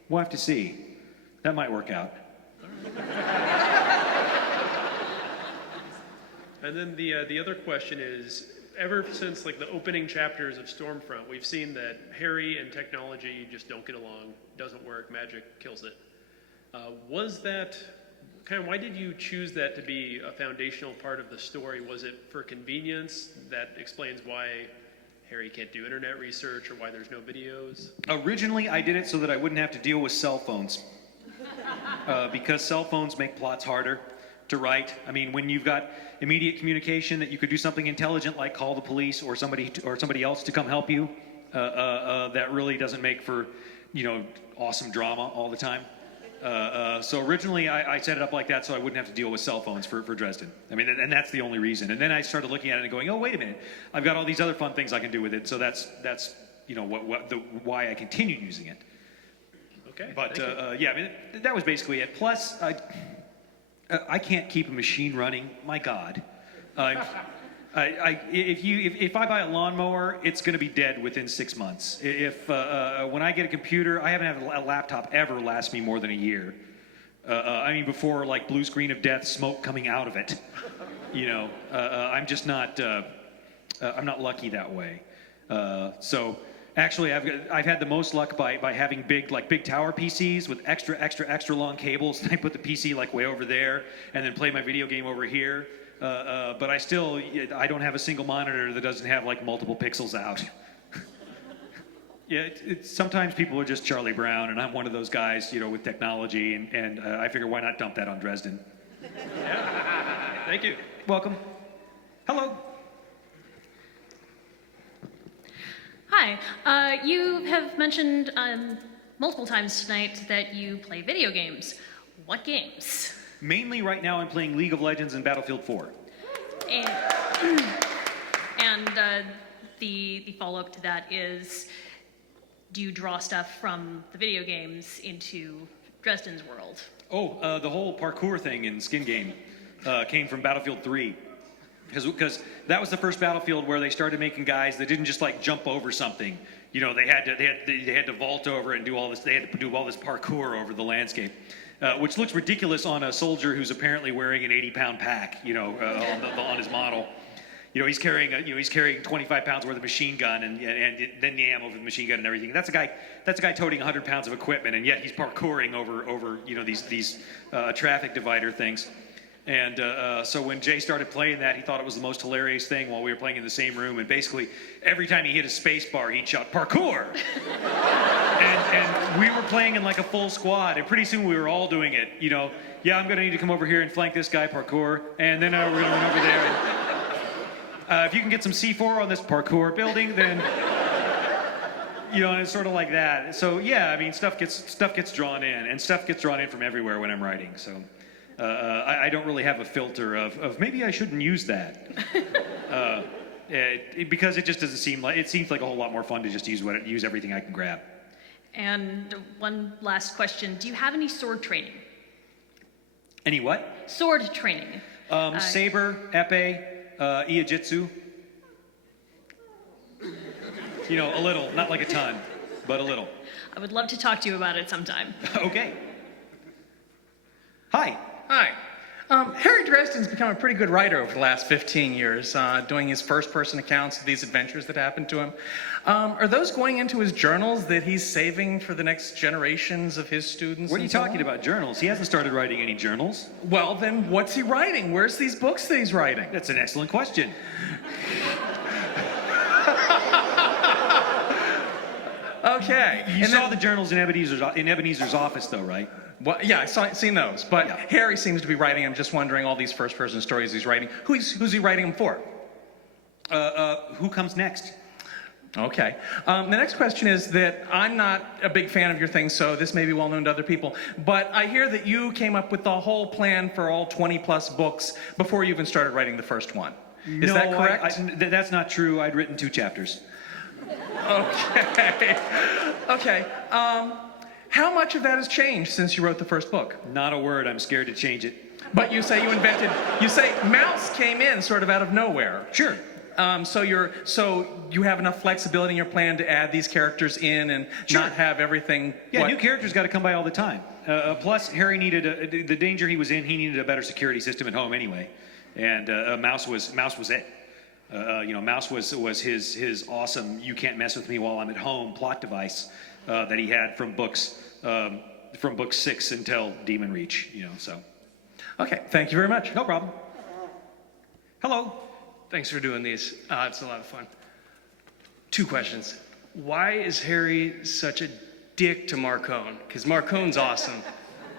We'll have to see. That might work out. And then the other question is, ever since the opening chapters of Stormfront, we've seen that Harry and technology just don't get along, doesn't work, magic kills it. Was that why did you choose that to be a foundational part of the story? Was it for convenience? That explains why Harry can't do internet research, or why there's no videos? Originally, I did it so that I wouldn't have to deal with cell phones. Because cell phones make plots harder to write. I mean, when you've got immediate communication that you could do something intelligent like call the police or somebody else to come help you, that really doesn't make for, awesome drama all the time. So originally I set it up like that so I wouldn't have to deal with cell phones for Dresden. I mean, and that's the only reason. And then I started looking at it and going, oh, wait a minute, I've got all these other fun things I can do with it. So that's why I continued using it. Okay. But yeah, I mean, that was basically it. Plus, I can't keep a machine running. My God. If I buy a lawnmower, it's going to be dead within 6 months. When I get a computer, I haven't had a laptop ever last me more than a year. Before blue screen of death, smoke coming out of it. I'm just not. I'm not lucky that way. So actually, I've had the most luck by having big tower PCs with extra long cables. And I put the PC way over there, and then play my video game over here. But I don't have a single monitor that doesn't have multiple pixels out. Yeah, sometimes people are just Charlie Brown, and I'm one of those guys, with technology, and I figure why not dump that on Dresden. Yeah. Thank you. Welcome. Hello. Hi. You have mentioned multiple times tonight that you play video games. What games? Mainly right now I'm playing League of Legends and Battlefield 4. And the follow-up to that is, do you draw stuff from the video games into Dresden's world? Oh, the whole parkour thing in Skin Game came from Battlefield 3. because that was the first battlefield where they started making guys that didn't just like jump over something. You know, they had to vault over it and do all this. They had to do all this parkour over the landscape, which looks ridiculous on a soldier who's apparently wearing an 80-pound pack. You know, on his model. You know, he's carrying 25 pounds worth of machine gun and then the ammo for the machine gun and everything. That's a guy toting 100 pounds of equipment, and yet he's parkouring over you know these traffic divider things. And so when Jay started playing that, he thought it was the most hilarious thing while we were playing in the same room. And basically, every time he hit a space bar, he'd shout, "Parkour!" and we were playing in like a full squad. And pretty soon we were all doing it. You know, yeah, I'm going to need to come over here and flank this guy, parkour. And then we're going to run over there. And, if you can get some C4 on this parkour building, then... You know, and it's sort of like that. So, yeah, I mean, stuff gets drawn in. And stuff gets drawn in from everywhere when I'm writing, so... I don't really have a filter of maybe I shouldn't use that because it just doesn't seem like it seems like a whole lot more fun to just use everything I can grab. And one last question: do you have any sword training? Any what? Sword training. Saber, epee, iijitsu. You know, a little, not like a ton, but a little. I would love to talk to you about it sometime. Okay. Hi. Hi. Harry Dresden's become a pretty good writer over the last 15 years, doing his first-person accounts of these adventures that happened to him. Are those going into his journals that he's saving for the next generations of his students? What are you talking about, journals? He hasn't started writing any journals. Well, then what's he writing? Where's these books that he's writing? That's an excellent question. Okay. You saw the journals in Ebenezer's office, though, right? Well, yeah, I've seen those. But yeah. Harry seems to be writing. I'm just wondering all these first-person stories he's writing. Who's he writing them for? Who comes next? Okay. The next question is that I'm not a big fan of your thing, so this may be well known to other people. But I hear that you came up with the whole plan for all 20-plus books before you even started writing the first one. Is that correct? That's not true. I'd written 2 chapters. Okay. Okay. How much of that has changed since you wrote the first book? Not a word. I'm scared to change it. But you say you say Mouse came in sort of out of nowhere. Sure. So you have enough flexibility in your plan to add these characters in and not have everything. Yeah, new characters got to come by all the time. Plus, Harry needed the danger he was in. He needed a better security system at home anyway, and Mouse was it. You know, Mouse was his awesome "you can't mess with me while I'm at home" plot device that he had from book 6 until Demonreach. You know, so. Okay, thank you very much. No problem. Hello. Thanks for doing these. It's a lot of fun. 2 questions. Why is Harry such a dick to Marcone? Because Marcone's awesome.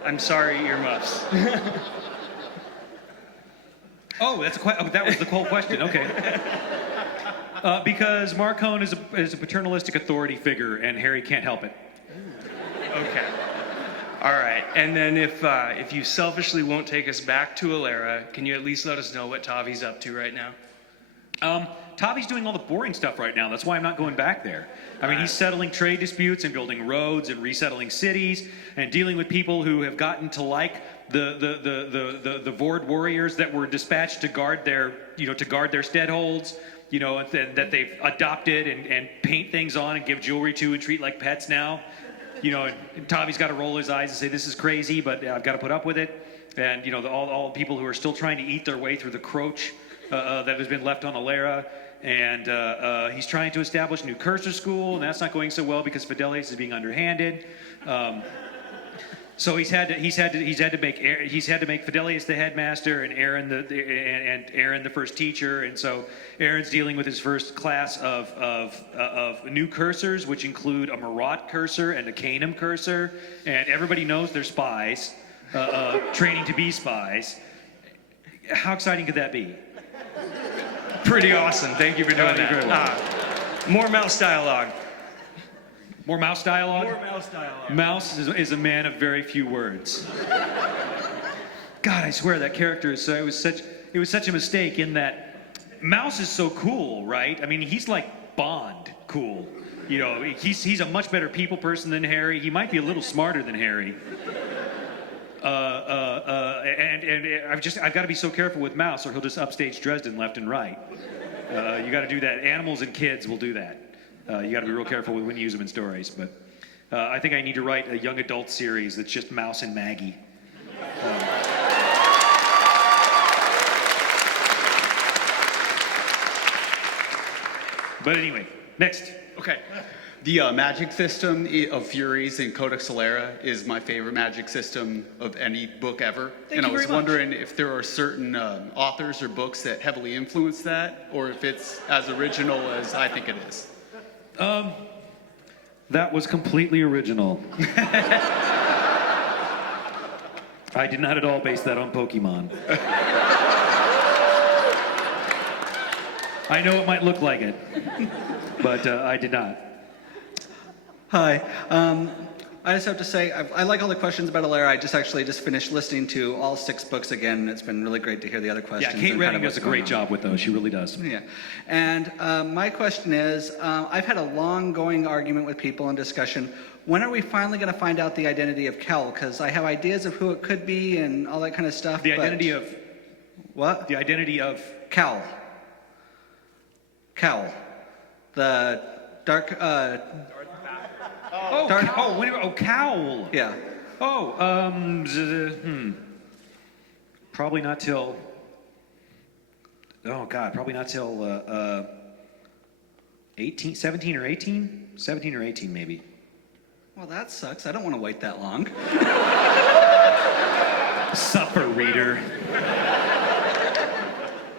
I'm sorry, earmuffs. Oh, that was the whole question. Okay. Because Marcone is a paternalistic authority figure, and Harry can't help it. Okay. All right. And then if you selfishly won't take us back to Alera, can you at least let us know what Tavi's up to right now? Tavi's doing all the boring stuff right now. That's why I'm not going back there. I mean, he's settling trade disputes and building roads and resettling cities and dealing with people who have gotten to like the Vord warriors that were dispatched to guard their steadholds, you know, that they've adopted and paint things on and give jewelry to and treat like pets now. You know, and Tavi's got to roll his eyes and say, this is crazy, but I've got to put up with it. And, you know, all the people who are still trying to eat their way through the croach that has been left on Alera. And he's trying to establish a new cursor school, and that's not going so well because Fidelius is being underhanded. So he's had to make Fidelius the headmaster and Aaron the first teacher, and so Aaron's dealing with his first class of new cursors, which include a Marat cursor and a Canem cursor, and everybody knows they're spies, training to be spies. How exciting could that be? Pretty awesome. Thank you for doing that. More mouse dialogue. More mouse dialogue? More mouse dialogue. Mouse is a man of very few words. God, I swear that character is it was such a mistake in that Mouse is so cool, right? I mean, he's like Bond cool. You know, he's a much better people person than Harry. He might be a little smarter than Harry. and I've got to be so careful with Mouse, or he'll just upstage Dresden left and right. You got to do that. Animals and kids will do that. You got to be real careful when you use them in stories. But I think I need to write a young adult series that's just Mouse and Maggie. But anyway, next. Okay. The magic system of Furies in Codex Alera is my favorite magic system of any book ever. And I was wondering if there are certain authors or books that heavily influence that, or if it's as original as I think it is. That was completely original. I did not at all base that on Pokemon. I know it might look like it, but I did not. Hi. I just have to say, I like all the questions about Alera. I just finished listening to all 6 books again, and it's been really great to hear the other questions. Yeah, Kate and Redding kind of does a great job with those. She really does. Yeah. And my question is, I've had a long-going argument with people in discussion. When are we finally going to find out the identity of Kel? Because I have ideas of who it could be and all that kind of stuff. The identity of... What? The identity of... Kel. The dark... Cowl. Yeah. Probably not till... Oh, God, probably not till 17 or 18? 17 or 18, maybe. Well, that sucks. I don't want to wait that long. Suffer, reader.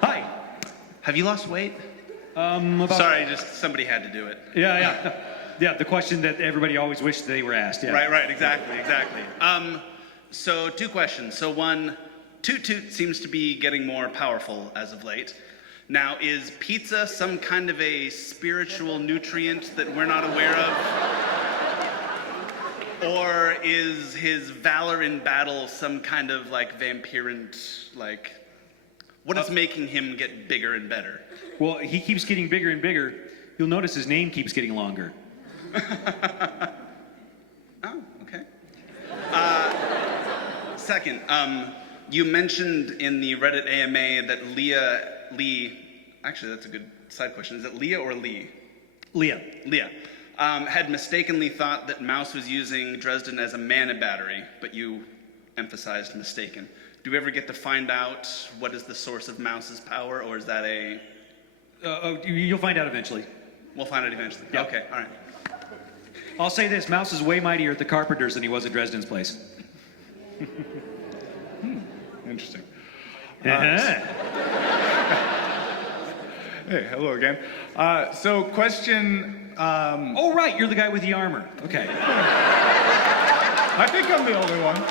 Hi. Have you lost weight? Sorry, just somebody had to do it. Yeah, the question that everybody always wished they were asked. Yeah. Right, exactly. So 2 questions. So one, Toot seems to be getting more powerful as of late. Now, is pizza some kind of a spiritual nutrient that we're not aware of? Or is his valor in battle some kind of like vampirant, like, what is making him get bigger and better? Well, he keeps getting bigger and bigger. You'll notice his name keeps getting longer. Oh, okay. Second, you mentioned in the Reddit AMA that Lee, actually that's a good side question. Is it Leah or Lee? Leah. Had mistakenly thought that Mouse was using Dresden as a mana battery, but you emphasized mistaken. Do we ever get to find out what is the source of Mouse's power, or is that a... You'll find out eventually. We'll find out eventually. Yeah. Okay, all right. I'll say this, Mouse is way mightier at the Carpenters than he was at Dresden's place. Interesting. Uh-huh. Hey, hello again. So question... Oh, right, you're the guy with the armor. Okay. I think I'm the only one.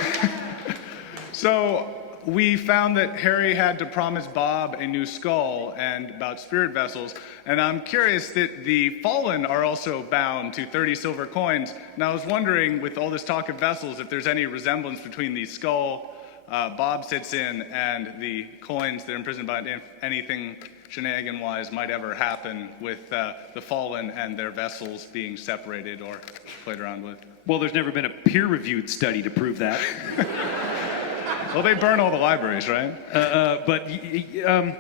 So we found that Harry had to promise Bob a new skull and about spirit vessels, and I'm curious that the Fallen are also bound to 30 silver coins, and I was wondering, with all this talk of vessels, if there's any resemblance between the skull Bob sits in and the coins that are imprisoned by if anything shenanigan-wise might ever happen with the Fallen and their vessels being separated or played around with. Well, there's never been a peer-reviewed study to prove that. Well, they burn all the libraries, right? When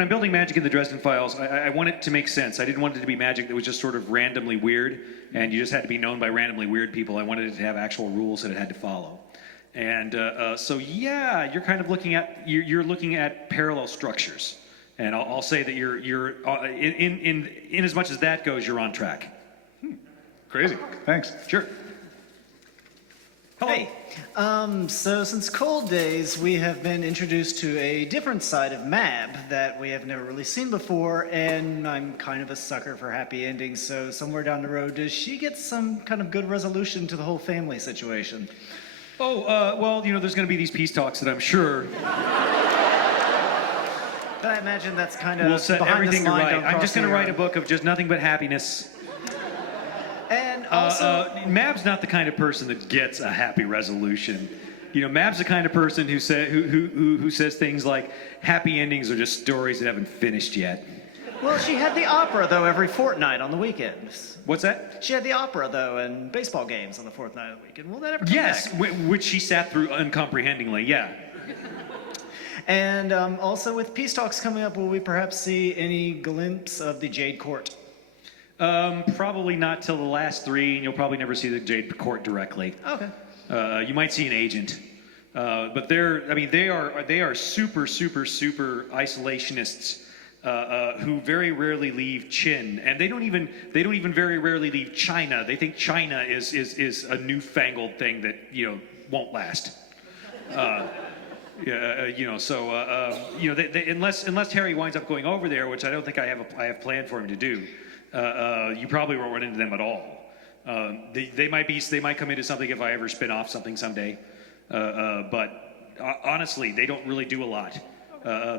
I'm building magic in the Dresden Files, I want it to make sense. I didn't want it to be magic that was just sort of randomly weird, and you just had to be known by randomly weird people. I wanted it to have actual rules that it had to follow. And so, yeah, you're kind of looking at parallel structures. And I'll say that you're in as much as that goes, you're on track. Crazy. Thanks. Sure. Hey, so since Cold Days, we have been introduced to a different side of Mab that we have never really seen before, and I'm kind of a sucker for happy endings, so somewhere down the road, does she get some kind of good resolution to the whole family situation? Well, there's going to be these peace talks that I'm sure... But I imagine that's kind of we'll set behind everything this line, right. don't I'm cross just going to the write a road. book of just nothing but happiness. And also... Mab's not the kind of person that gets a happy resolution. Mab's the kind of person who says things like, happy endings are just stories that haven't finished yet. Well, she had the opera, though, every fortnight on the weekends. What's that? She had the opera, though, and baseball games on the fourth night of the weekend. Will that ever come Yes, back? which she sat through uncomprehendingly, yeah. And also with peace talks coming up, will we perhaps see any glimpse of the Jade Court? Probably not till the last three, and you'll probably never see the Jade Court directly. Okay. You might see an agent. But they are super isolationists who very rarely leave Chin, and they don't even very rarely leave China. They think China is a newfangled thing that won't last. Unless Harry winds up going over there, which I don't think I have planned for him to do, you probably won't run into them at all. They might come into something if I ever spin off something someday. But honestly, they don't really do a lot.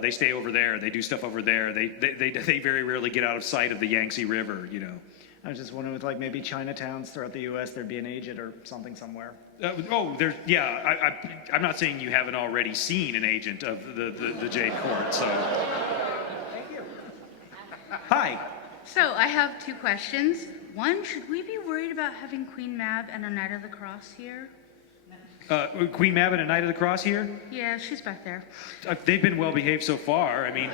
They stay over there. They do stuff over there. They very rarely get out of sight of the Yangtze River. I was just wondering, with like maybe Chinatowns throughout the U.S., there'd be an agent or something somewhere. I'm not saying you haven't already seen an agent of the Jade Court. So, Thank you. Hi. So I have two questions. One, should we be worried about having Queen Mab and a Knight of the Cross here? Queen Mab and a Knight of the Cross here? Yeah, she's back there. They've been well behaved so far. I mean,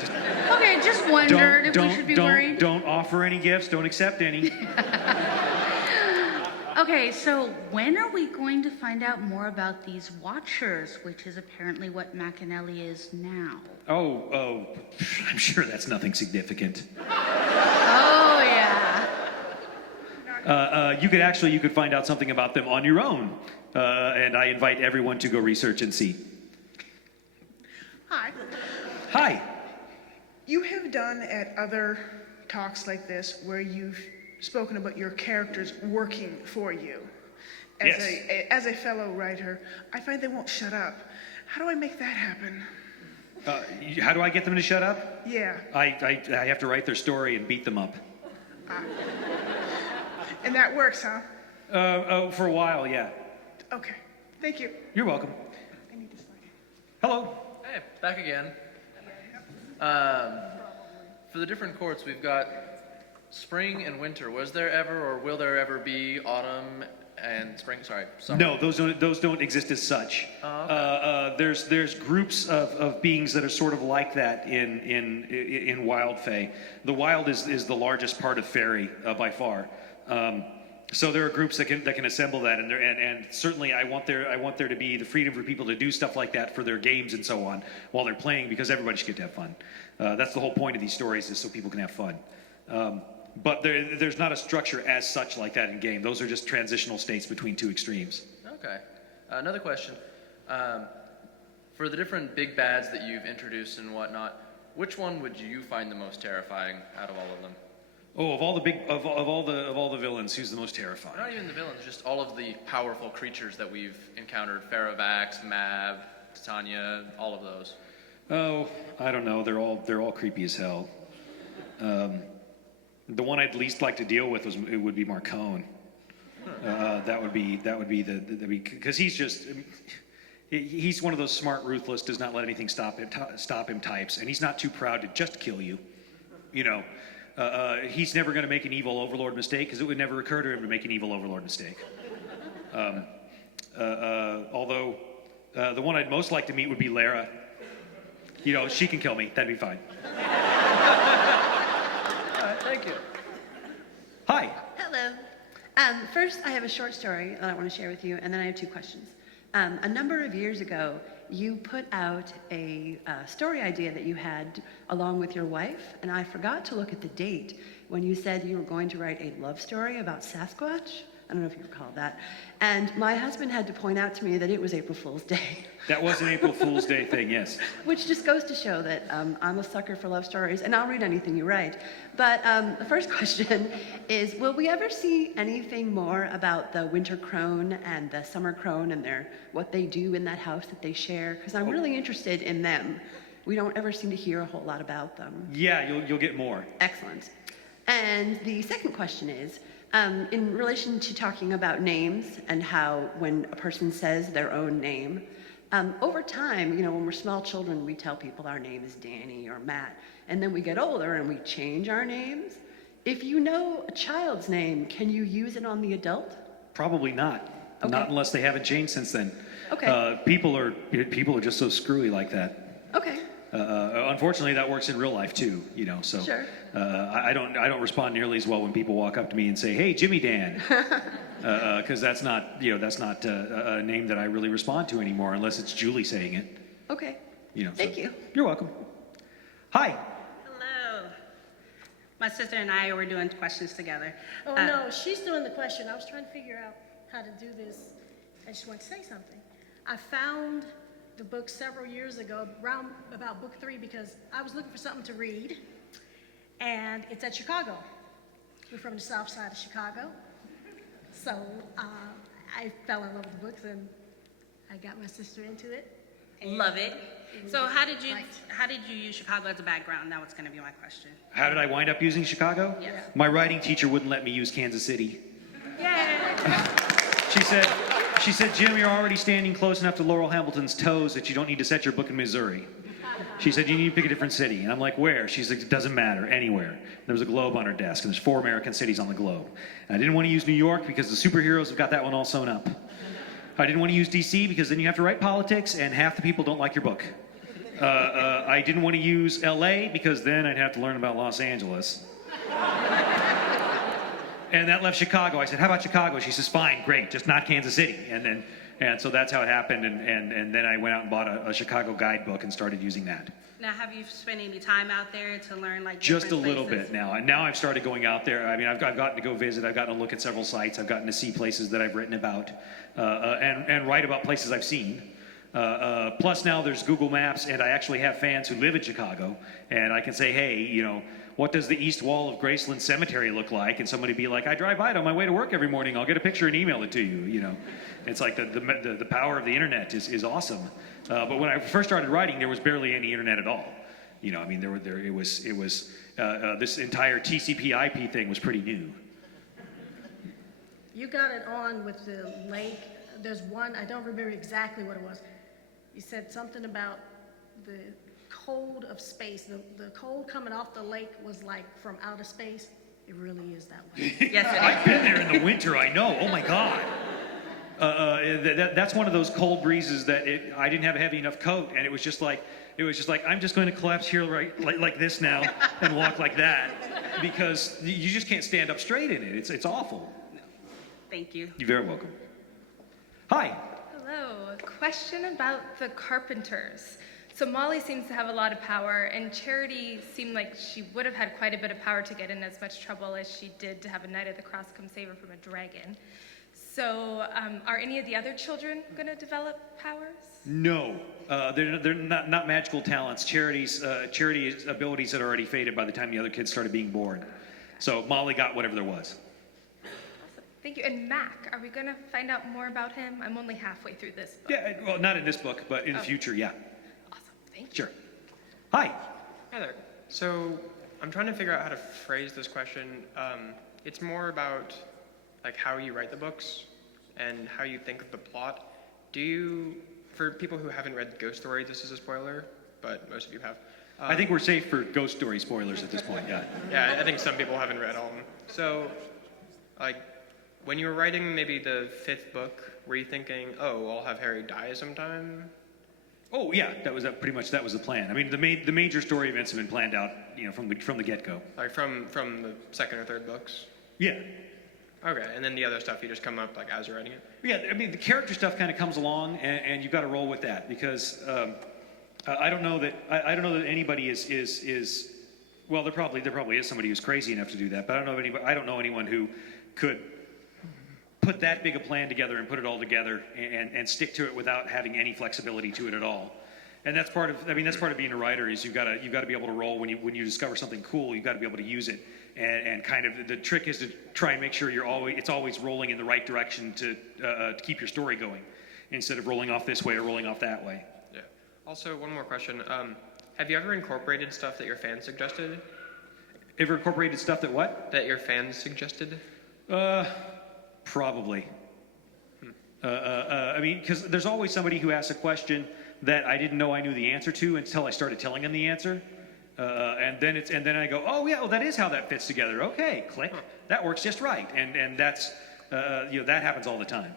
Okay, just wondered if we should be worried. Don't offer any gifts. Don't accept any. Okay, so when are we going to find out more about these Watchers, which is apparently what McAnally is now? Oh, I'm sure that's nothing significant. Oh, yeah. You could find out something about them on your own. And I invite everyone to go research and see. Hi. Hi. You have done at other talks like this where you've spoken about your characters working for you. As a fellow writer, I find they won't shut up. How do I make that happen? How do I get them to shut up? Yeah. I have to write their story and beat them up. And that works, huh? For a while, yeah. Okay. Thank you. You're welcome. Hello. Hey, back again. For the different courts, we've got spring and winter. Was there ever, or will there ever be autumn and spring? Sorry, summer. No, those don't exist as such. Oh, okay. There's groups of beings that are sort of like that in Wild Fae. The Wild is the largest part of Fairy by far. So there are groups that can assemble that, and certainly I want there to be the freedom for people to do stuff like that for their games and so on while they're playing, because everybody should get to have fun. That's the whole point of these stories, is so people can have fun. But there's not a structure as such like that in game. Those are just transitional states between two extremes. Okay. Another question. For the different big bads that you've introduced and whatnot, which one would you find the most terrifying out of all of them? Oh, of all the villains, who's the most terrifying? Not even the villains, just all of the powerful creatures that we've encountered. Ferrovax, Mab, Titania, all of those. Oh, I don't know. They're all creepy as hell. The one I'd least like to deal with would be Marcone. That would be because he's one of those smart, ruthless, does not let anything stop him types, and he's not too proud to just kill you. He's never going to make an evil overlord mistake, because it would never occur to him to make an evil overlord mistake. Although the one I'd most like to meet would be Lara. She can kill me. That'd be fine. All right, thank you. Hi. Hello. First, I have a short story that I want to share with you, and then I have two questions. A number of years ago, you put out a story idea that you had along with your wife, and I forgot to look at the date when you said you were going to write a love story about Sasquatch. I don't know if you recall that. And my husband had to point out to me that it was April Fool's Day. That was an April Fool's Day thing, yes. Which just goes to show that I'm a sucker for love stories, and I'll read anything you write. But the first question is, will we ever see anything more about the winter crone and the summer crone and what they do in that house that they share? Because I'm really interested in them. We don't ever seem to hear a whole lot about them. Yeah, you'll get more. Excellent. And the second question is, in relation to talking about names and how when a person says their own name, Over time, when we're small children, we tell people our name is Danny or Matt, and then we get older and we change our names. If you know a child's name, can you use it on the adult? Probably not. Okay. Not unless they haven't changed since then. Okay. People are just so screwy like that. Okay. Unfortunately, that works in real life too. So Sure. I don't respond nearly as well when people walk up to me and say, "Hey, Jimmy Dan," because that's not a name that I really respond to anymore unless it's Julie saying it. Okay. Thank you. You're welcome. Hi. Hello. My sister and I were doing questions together. Oh, no, she's doing the question. I was trying to figure out how to do this. I just want to say something. I found the book several years ago, around about book 3, because I was looking for something to read, and it's at Chicago. We're from the south side of Chicago. So I fell in love with the books, and I got my sister into it. Love it. So how did you use Chicago as a background? That was going to be my question. How did I wind up using Chicago? Yes. My writing teacher wouldn't let me use Kansas City. Yay! She said, "Jim, you're already standing close enough to Laurel Hamilton's toes that you don't need to set your book in Missouri." She said, "You need to pick a different city." And I'm like, "Where?" She's like, "It doesn't matter, anywhere." There was a globe on her desk, and there's 4 American cities on the globe. And I didn't want to use New York because the superheroes have got that one all sewn up. I didn't want to use DC because then you have to write politics, and half the people don't like your book. I didn't want to use LA because then I'd have to learn about Los Angeles. And that left Chicago. I said, "How about Chicago?" She says, "Fine, great, just not Kansas City." And so that's how it happened. And then I went out and bought a Chicago guidebook and started using that. Now, have you spent any time out there to learn Just a different little places? bit now. And now I've started going out there. I mean, I've gotten to go visit. I've gotten to look at several sites. I've gotten to see places that I've written about and write about places I've seen. Plus now there's Google Maps, and I actually have fans who live in Chicago, and I can say, "Hey, what does the east wall of Graceland Cemetery look like?" And somebody be like, "I drive by it on my way to work every morning. I'll get a picture and email it to you." It's like the power of the internet is awesome. But when I first started writing, there was barely any internet at all. It was this entire TCP/IP thing was pretty new. You got it on with the lake. There's one, I don't remember exactly what it was. You said something about the cold of space. The cold coming off the lake was like from outer space. It really is that way. Yes, it is. I've been there in the winter, I know. Oh my God. That's one of those cold breezes that I didn't have a heavy enough coat, and it was just like, I'm just going to collapse here like this now and walk like that, because you just can't stand up straight in it. It's awful. Thank you. You're very welcome. Hi. Hello. A question about the Carpenters. So Molly seems to have a lot of power, and Charity seemed like she would have had quite a bit of power to get in as much trouble as she did to have a Knight of the Cross come save her from a dragon. So are any of the other children going to develop powers? No, they're not magical talents. Charity's abilities had already faded by the time the other kids started being born. So Molly got whatever there was. Thank you. And Mac, are we going to find out more about him? I'm only halfway through this book. Yeah, well, not in this book, but in the future, yeah. Awesome. Thank you. Sure. Hi. Hi there. So I'm trying to figure out how to phrase this question. It's more about how you write the books and how you think of the plot. For people who haven't read Ghost Story, this is a spoiler, but most of you have. I think we're safe for Ghost Story spoilers at this point, yeah. Yeah, I think some people haven't read all of them. So, when you were writing maybe the 5th book, were you thinking, oh, I'll have Harry die sometime? Oh yeah, that was the plan. I mean, the major story events have been planned out, from the get-go. Like from the 2nd or 3rd books? Yeah. Okay, and then the other stuff you just come up as you're writing it? Yeah, I mean, the character stuff kind of comes along, and you've got to roll with that, because I don't know that anybody is well, there probably is somebody who's crazy enough to do that, but I don't know anyone who could put that big a plan together and put it all together and stick to it without having any flexibility to it at all. And that's part of being a writer, is you've got to be able to roll when you discover something cool. You've got to be able to use it, and kind of the trick is to try and make sure it's always rolling in the right direction to keep your story going, instead of rolling off this way or rolling off that way. Yeah. Also, one more question. Have you ever incorporated stuff that your fans suggested? Ever incorporated stuff that what? That your fans suggested? Probably. I mean, because there's always somebody who asks a question that I didn't know I knew the answer to until I started telling them the answer. And then I go, oh yeah, well that is how that fits together. Okay, click, that works just right. And that's, that happens all the time.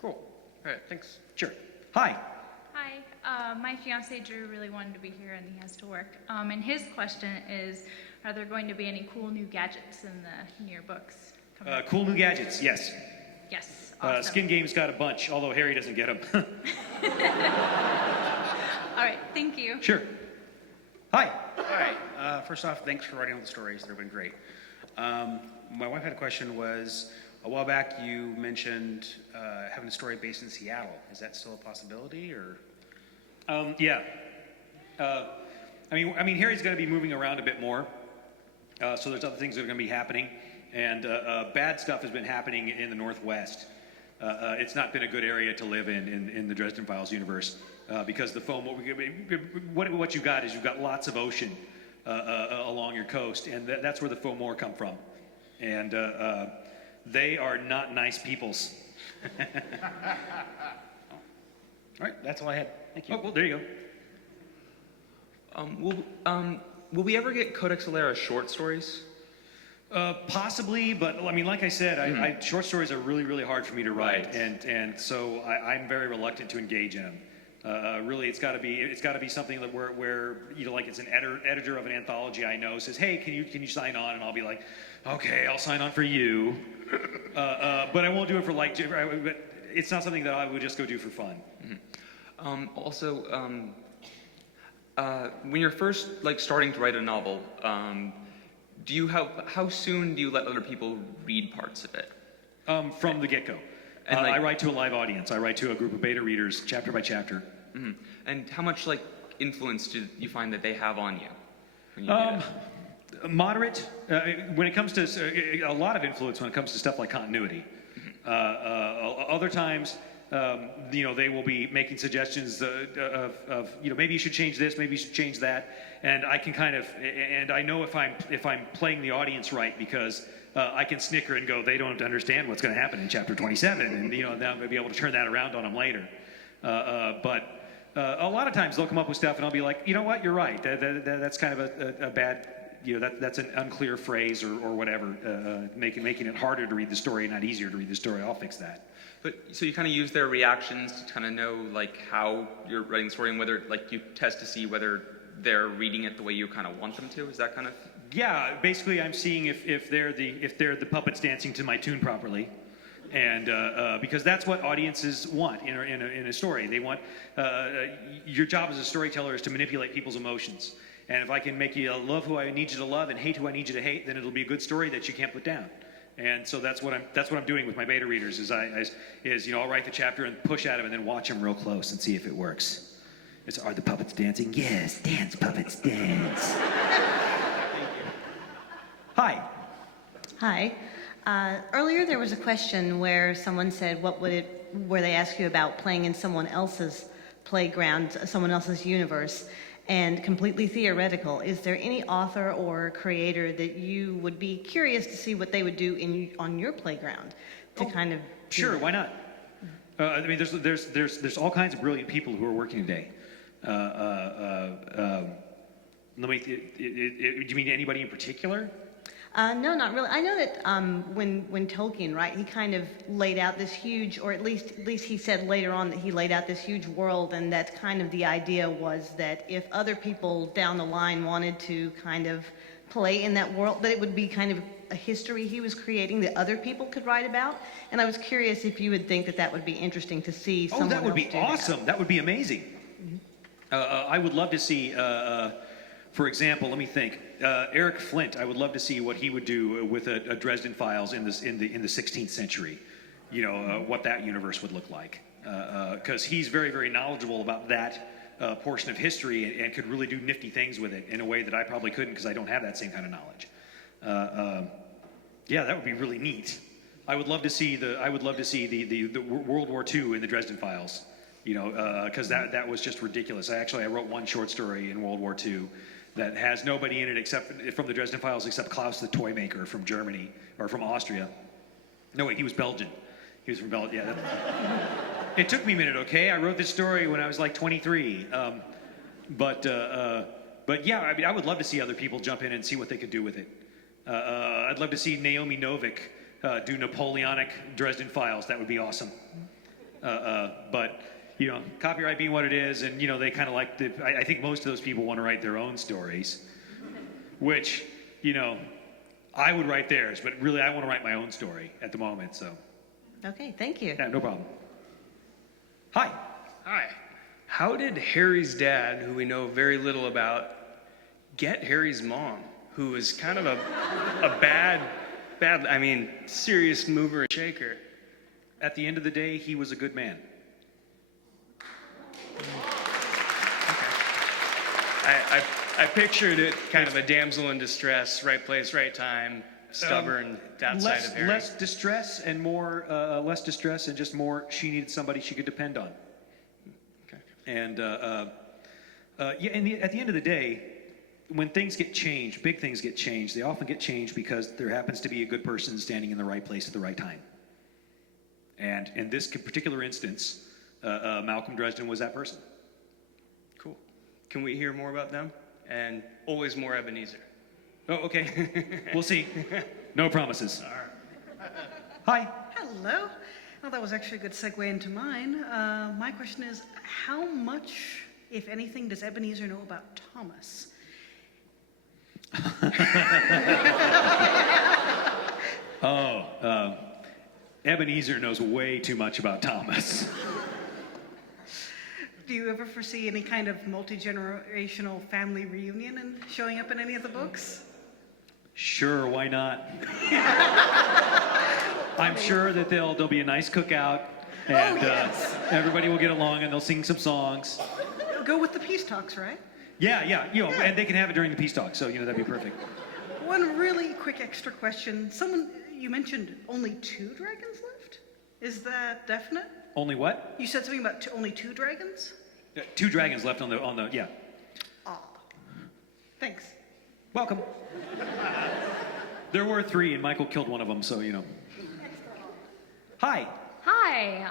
Cool. All right, thanks. Sure. Hi. Hi, my fiance Drew really wanted to be here and he has to work. And his question is, are there going to be any cool new gadgets in the near books? Cool new gadgets, yes. Yes, awesome. Skin Game's got a bunch, although Harry doesn't get them. All right, thank you. Sure. Hi. Hi. First off, thanks for writing all the stories. They've been great. My wife had a question was, a while back you mentioned having a story based in Seattle. Is that still a possibility, or? Yeah. I mean, Harry's going to be moving around a bit more, so there's other things that are going to be happening, and bad stuff has been happening in the Northwest. It's not been a good area to live in the Dresden Files universe, because the foam. What you got is you've got lots of ocean along your coast, and that's where the Fomor come from, and they are not nice peoples. All right, that's all I had. Thank you. Oh, well, there you go. Will we ever get Codex Alera short stories? Possibly, but I mean, like I said, short stories are really, really hard for me to write, and so I'm very reluctant to engage in them. Really, it's got to be something that where like it's an editor of an anthology I know says, hey, can you sign on? And I'll be like, okay, I'll sign on for you, but I won't do it for like. But it's not something that I would just go do for fun. When you're first starting to write a novel, how soon do you let other people read parts of it? From the get-go. I write to a live audience. I write to a group of beta readers, chapter by chapter. Mm-hmm. And how much influence do you find that they have on you? When you do that? Moderate. When it comes to a lot of influence when it comes to stuff like continuity. Other times, they will be making suggestions of maybe you should change this, maybe you should change that, and I can and I know if I'm playing the audience right, because I can snicker and go, they don't understand what's going to happen in chapter 27, and then I'll be able to turn that around on them later. But a lot of times they'll come up with stuff, and I'll be like, you know what, you're right. That's kind of a bad. That's an unclear phrase or whatever, making it harder to read the story, not easier to read the story. I'll fix that. But so you kind of use their reactions to kind of know how you're writing the story, and whether you test to see whether they're reading it the way you kind of want them to. Is that kind of? Yeah, basically I'm seeing if they're the puppets dancing to my tune properly, and because that's what audiences want in a story. They want your job as a storyteller is to manipulate people's emotions. And if I can make you love who I need you to love and hate who I need you to hate, then it'll be a good story that you can't put down. And so that's what I'm doing with my beta readers. I'll write the chapter and push at them and then watch them real close and see if it works. Are the puppets dancing? Yes, dance puppets, dance. Hi. Hi. Earlier there was a question where someone said, where they asked you about playing in someone else's playground, someone else's universe. And completely theoretical, is there any author or creator that you would be curious to see what they would do on your playground to kind of? Sure, why not? I mean, there's all kinds of brilliant people who are working today. Do you mean anybody in particular? No, not really. I know that when Tolkien, right, he kind of laid out this huge, or at least he said later on that he laid out this huge world, and that's kind of the idea was that if other people down the line wanted to kind of play in that world, that it would be kind of a history he was creating that other people could write about. And I was curious if you would think that would be interesting to see someone that would else be do awesome. That would be amazing. I would love to see, for example, let me think. Eric Flint, I would love to see what he would do with a Dresden Files in the 16th century. What that universe would look like, because he's very, very knowledgeable about that portion of history and could really do nifty things with it in a way that I probably couldn't, because I don't have that same kind of knowledge. Yeah, that would be really neat. I would love to see the World War II in the Dresden Files. Because that was just ridiculous. I wrote one short story in World War II that has nobody in it from the Dresden Files except Klaus the toy maker from Germany, or from Austria. No, wait, he was Belgian. He was from Belgium. Yeah. It took me a minute. Okay, I wrote this story when I was like 23. But yeah, I mean, I would love to see other people jump in and see what they could do with it. I'd love to see Naomi Novik do Napoleonic Dresden Files. That would be awesome. But you know, copyright being what it is, and you know, they kind of like I think most of those people want to write their own stories, which, you know, I would write theirs, but really I want to write my own story at the moment. So. Okay, thank you. Yeah, no problem. Hi. Hi. How did Harry's dad, who we know very little about, get Harry's mom, who is kind of a bad, I mean, serious mover and shaker? At the end of the day, he was a good man. I pictured it kind of a damsel in distress, right place, right time, stubborn, that side of Harry. Less distress and more, less distress and just more, she needed somebody she could depend on. Okay. And yeah, at the end of the day, when things get changed, big things get changed, they often get changed because there happens to be a good person standing in the right place at the right time. And in this particular instance, Malcolm Dresden was that person. Cool. Can we hear more about them? And always more Ebenezer. Oh, okay. We'll see. No promises. Hi. Hello. Well, that was actually a good segue into mine. My question is, how much, if anything, does Ebenezer know about Thomas? Ebenezer knows way too much about Thomas. Do you ever foresee any kind of multi-generational family reunion and showing up in any of the books? Sure, why not? I'm sure that there'll be a nice cookout, and everybody will get along, and they'll sing some songs. Go with the peace talks, right? Yeah, you know, and they can have it during the peace talk, so you know that'd be perfect. One really quick extra question. You mentioned only 2 dragons left? Is that definite? Only what? You said something about only 2 dragons? 2 dragons left on the yeah. Ah, thanks. Welcome. There were 3, and Michael killed one of them, so you know. Hi. Hi.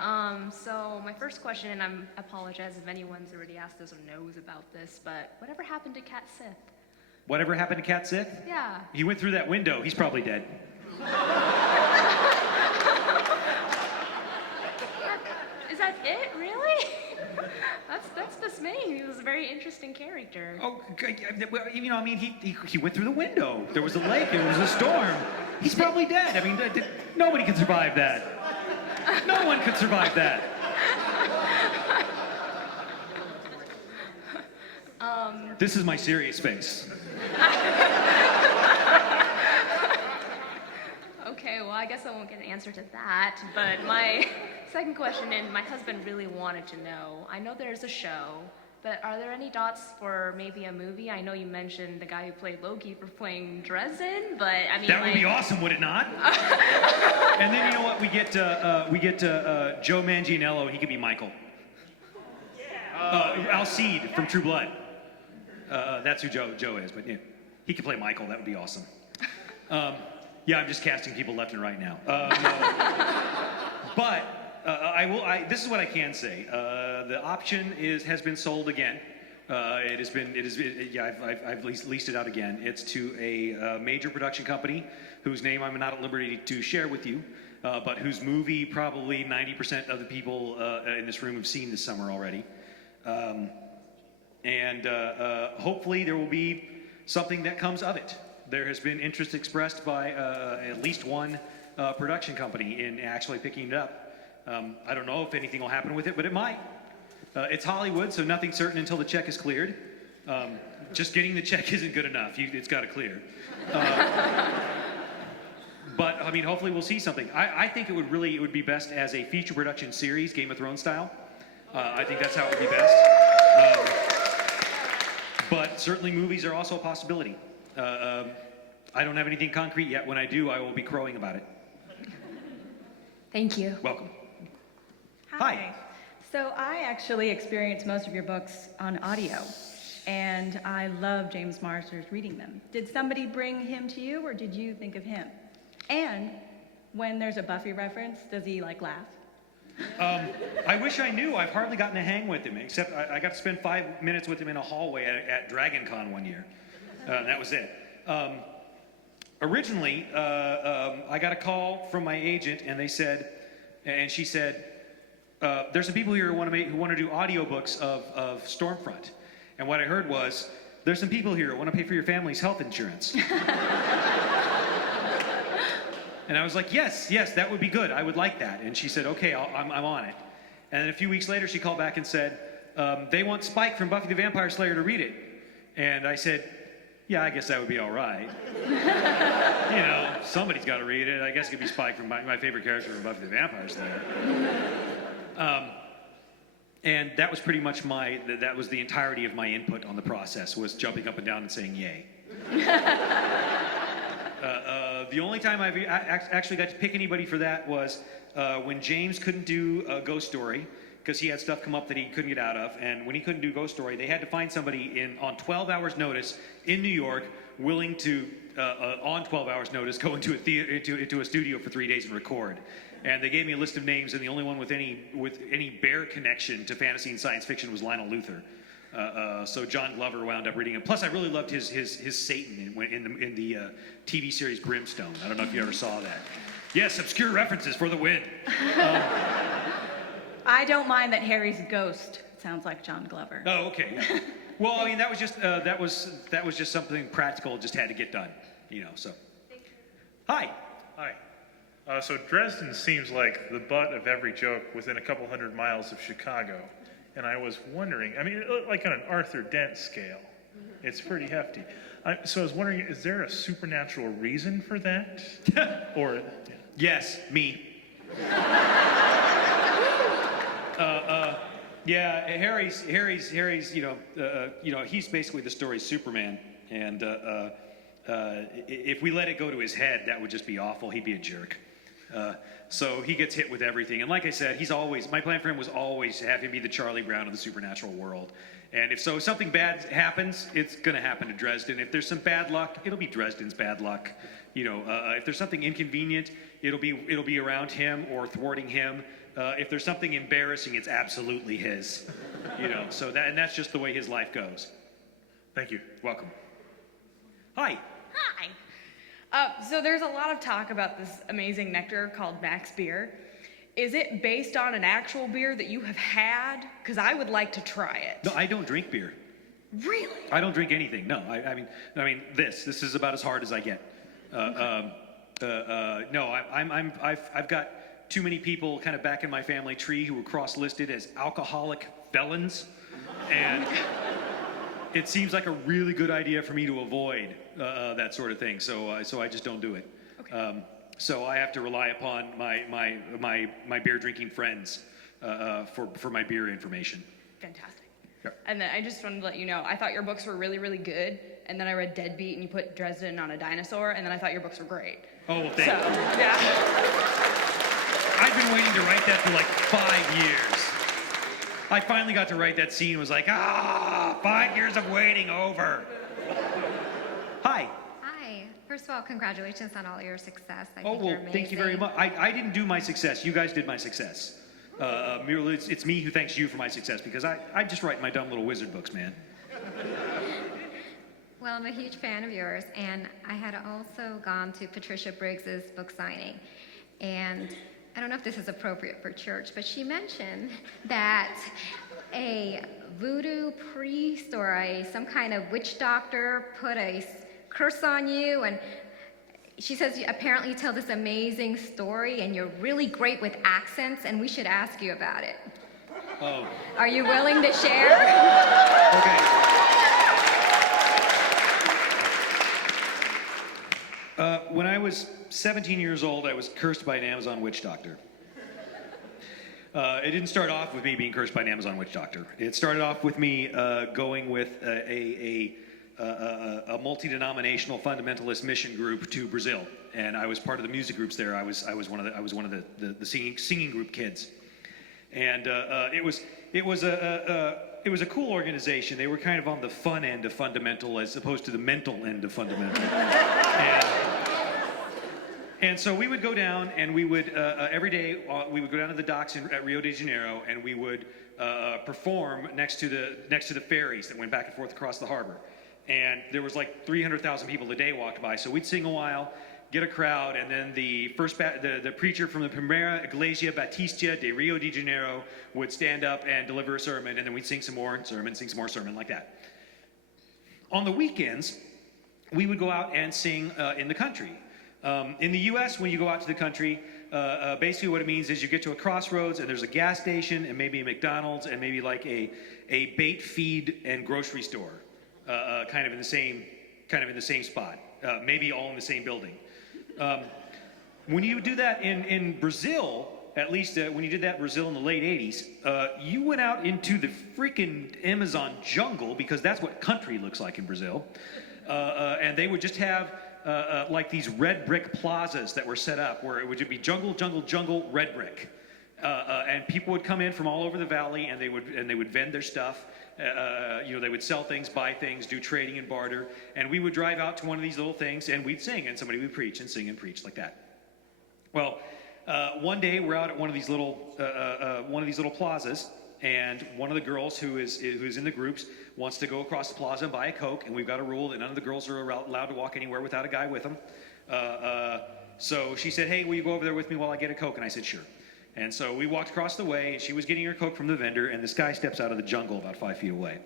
So my first question, and I apologize if anyone's already asked this or knows about this, but whatever happened to Cat Sith? Whatever happened to Cat Sith? Yeah. He went through that window. He's probably dead. Is that it? Really? That's dismaying. He was a very interesting character. Oh, you know, I mean, he went through the window. There was a lake. It was a storm. He's probably dead. I mean, nobody can survive that. No one could survive that. This is my serious face. Okay, well, I guess I won't get an answer to that, but my second question, and my husband really wanted to know, I know there's a show, but are there any dots for maybe a movie? I know you mentioned the guy who played Loki for playing Dresden, but I mean, that would be awesome, would it not? And then you know what? We get Joe Manganiello. He could be Michael. Alcide from True Blood. That's who Joe is, but yeah, he could play Michael. That would be awesome. Yeah, I'm just casting people left and right now. But this is what I can say. The option has been sold again. I've leased it out again. It's to a major production company whose name I'm not at liberty to share with you, but whose movie probably 90% of the people in this room have seen this summer already. Hopefully there will be something that comes of it. There has been interest expressed by at least one production company in actually picking it up. I don't know if anything will happen with it, but it might. It's Hollywood, so nothing's certain until the check is cleared. Just getting the check isn't good enough. It's got to clear. But I mean, hopefully we'll see something. I think it would be best as a feature production series, Game of Thrones style. I think that's how it would be best. But certainly movies are also a possibility. I don't have anything concrete yet. When I do, I will be crowing about it. Thank you. Welcome. Hi. So I actually experienced most of your books on audio, and I love James Marsters reading them. Did somebody bring him to you, or did you think of him? And when there's a Buffy reference, does he like laugh? I wish I knew. I've hardly gotten to hang with him, except I got to spend 5 minutes with him in a hallway at Dragon Con one year. And that was it. Originally, I got a call from my agent, and she said, there's some people here who want to do audiobooks of Stormfront. And what I heard was, there's some people here who want to pay for your family's health insurance. And I was like, yes, that would be good. I would like that. And she said, okay, I'm on it. And then a few weeks later, she called back and said, they want Spike from Buffy the Vampire Slayer to read it. And I said, yeah, I guess that would be all right. Somebody's got to read it. I guess it could be Spike from my favorite character from Buffy the Vampire Slayer. And that was pretty much that was the entirety of my input on the process, was jumping up and down and saying yay. The only time I've actually got to pick anybody for that was when James couldn't do a ghost story because he had stuff come up that he couldn't get out of. And when he couldn't do ghost story, they had to find somebody on 12 hours notice in New York willing to, on 12 hours notice, go into a studio for 3 days and record. And they gave me a list of names, and the only one with any bare connection to fantasy and science fiction was Lionel Luthor. So John Glover wound up reading it. Plus, I really loved his Satan in the TV series Brimstone. I don't know if you ever saw that. Yes, obscure references for the win. I don't mind that Harry's ghost sounds like John Glover. Oh, okay. Yeah. Well, I mean, that was just something practical. Just had to get done, So. Hi. Hi. So Dresden seems like the butt of every joke within a couple 100 miles of Chicago. And I was wondering, like on an Arthur Dent scale, it's pretty hefty. So I was wondering, is there a supernatural reason for that? Or yes, me. Yeah, Harry's, he's basically the story's Superman, and if we let it go to his head, that would just be awful. He'd be a jerk. So he gets hit with everything. And like I said, my plan for him was always to have him be the Charlie Brown of the supernatural world. And if something bad happens, it's going to happen to Dresden. If there's some bad luck, it'll be Dresden's bad luck. If there's something inconvenient, it'll be around him or thwarting him. If there's something embarrassing, it's absolutely his. So that's just the way his life goes. Thank you. Welcome. Hi. Hi. So there's a lot of talk about this amazing nectar called Max Beer. Is it based on an actual beer that you have had? Because I would like to try it. No, I don't drink beer. Really? I don't drink anything. No, I mean this is about as hard as I get. No, I've got too many people kind of back in my family tree who were cross-listed as alcoholic felons, and it seems like a really good idea for me to avoid that sort of thing. So I just don't do it. Okay. So I have to rely upon my beer drinking friends for my beer information. Fantastic. Yep. And then I just wanted to let you know, I thought your books were really, really good. And then I read Deadbeat and you put Dresden on a dinosaur, and then I thought your books were great. Oh, well, thank you. Yeah. I've been waiting to write that for like 5 years. I finally got to write that scene and was like, 5 years of waiting over. Hi. Hi. First of all, congratulations on all your success. I Oh, think well, you're amazing. thank you very much. I didn't do my success. You guys did my success. Merely, it's me who thanks you for my success, because I just write my dumb little wizard books, man. Well, I'm a huge fan of yours, and I had also gone to Patricia Briggs's book signing, and I don't know if this is appropriate for church, but she mentioned that a voodoo priest or some kind of witch doctor put a curse on you, and she says apparently you tell this amazing story, and you're really great with accents, and we should ask you about it. Oh. Are you willing to share? Okay. When I was 17 years old, I was cursed by an Amazon witch doctor. It didn't start off with me being cursed by an Amazon witch doctor. It started off with me going with a multi-denominational fundamentalist mission group to Brazil, and I was part of the music groups there. I was one of the singing group kids, and it was a cool organization. They were kind of on the fun end of fundamental as opposed to the mental end of fundamental. And so we would go down, and we would every day we would go down to the docks at Rio de Janeiro, and we would perform next to the ferries that went back and forth across the harbor. And there was like 300,000 people a day walked by. So we'd sing a while, get a crowd, and then the preacher from the Primera Iglesia Batista de Rio de Janeiro would stand up and deliver a sermon, and then we'd sing some more sermon, like that. On the weekends, we would go out and sing in the country. In the U.S., when you go out to the country, basically what it means is you get to a crossroads and there's a gas station and maybe a McDonald's and maybe like a bait feed and grocery store, kind of in the same spot, maybe all in the same building. When you do that in Brazil, at least when you did that in Brazil in the late 80s, you went out into the freaking Amazon jungle, because that's what country looks like in Brazil, and they would just have like these red brick plazas that were set up where it would be jungle, jungle, jungle, red brick. And people would come in from all over the valley, and they would vend their stuff. They would sell things, buy things, do trading and barter. And we would drive out to one of these little things, and we'd sing, and somebody would preach and sing and preach like that. Well, one day we're out at one of these little plazas, and one of the girls who's in the groups wants to go across the plaza and buy a Coke, and we've got a rule that none of the girls are allowed to walk anywhere without a guy with them. So she said, "Hey, will you go over there with me while I get a Coke?" And I said, "Sure." And so we walked across the way, and she was getting her Coke from the vendor, and this guy steps out of the jungle about 5 feet away.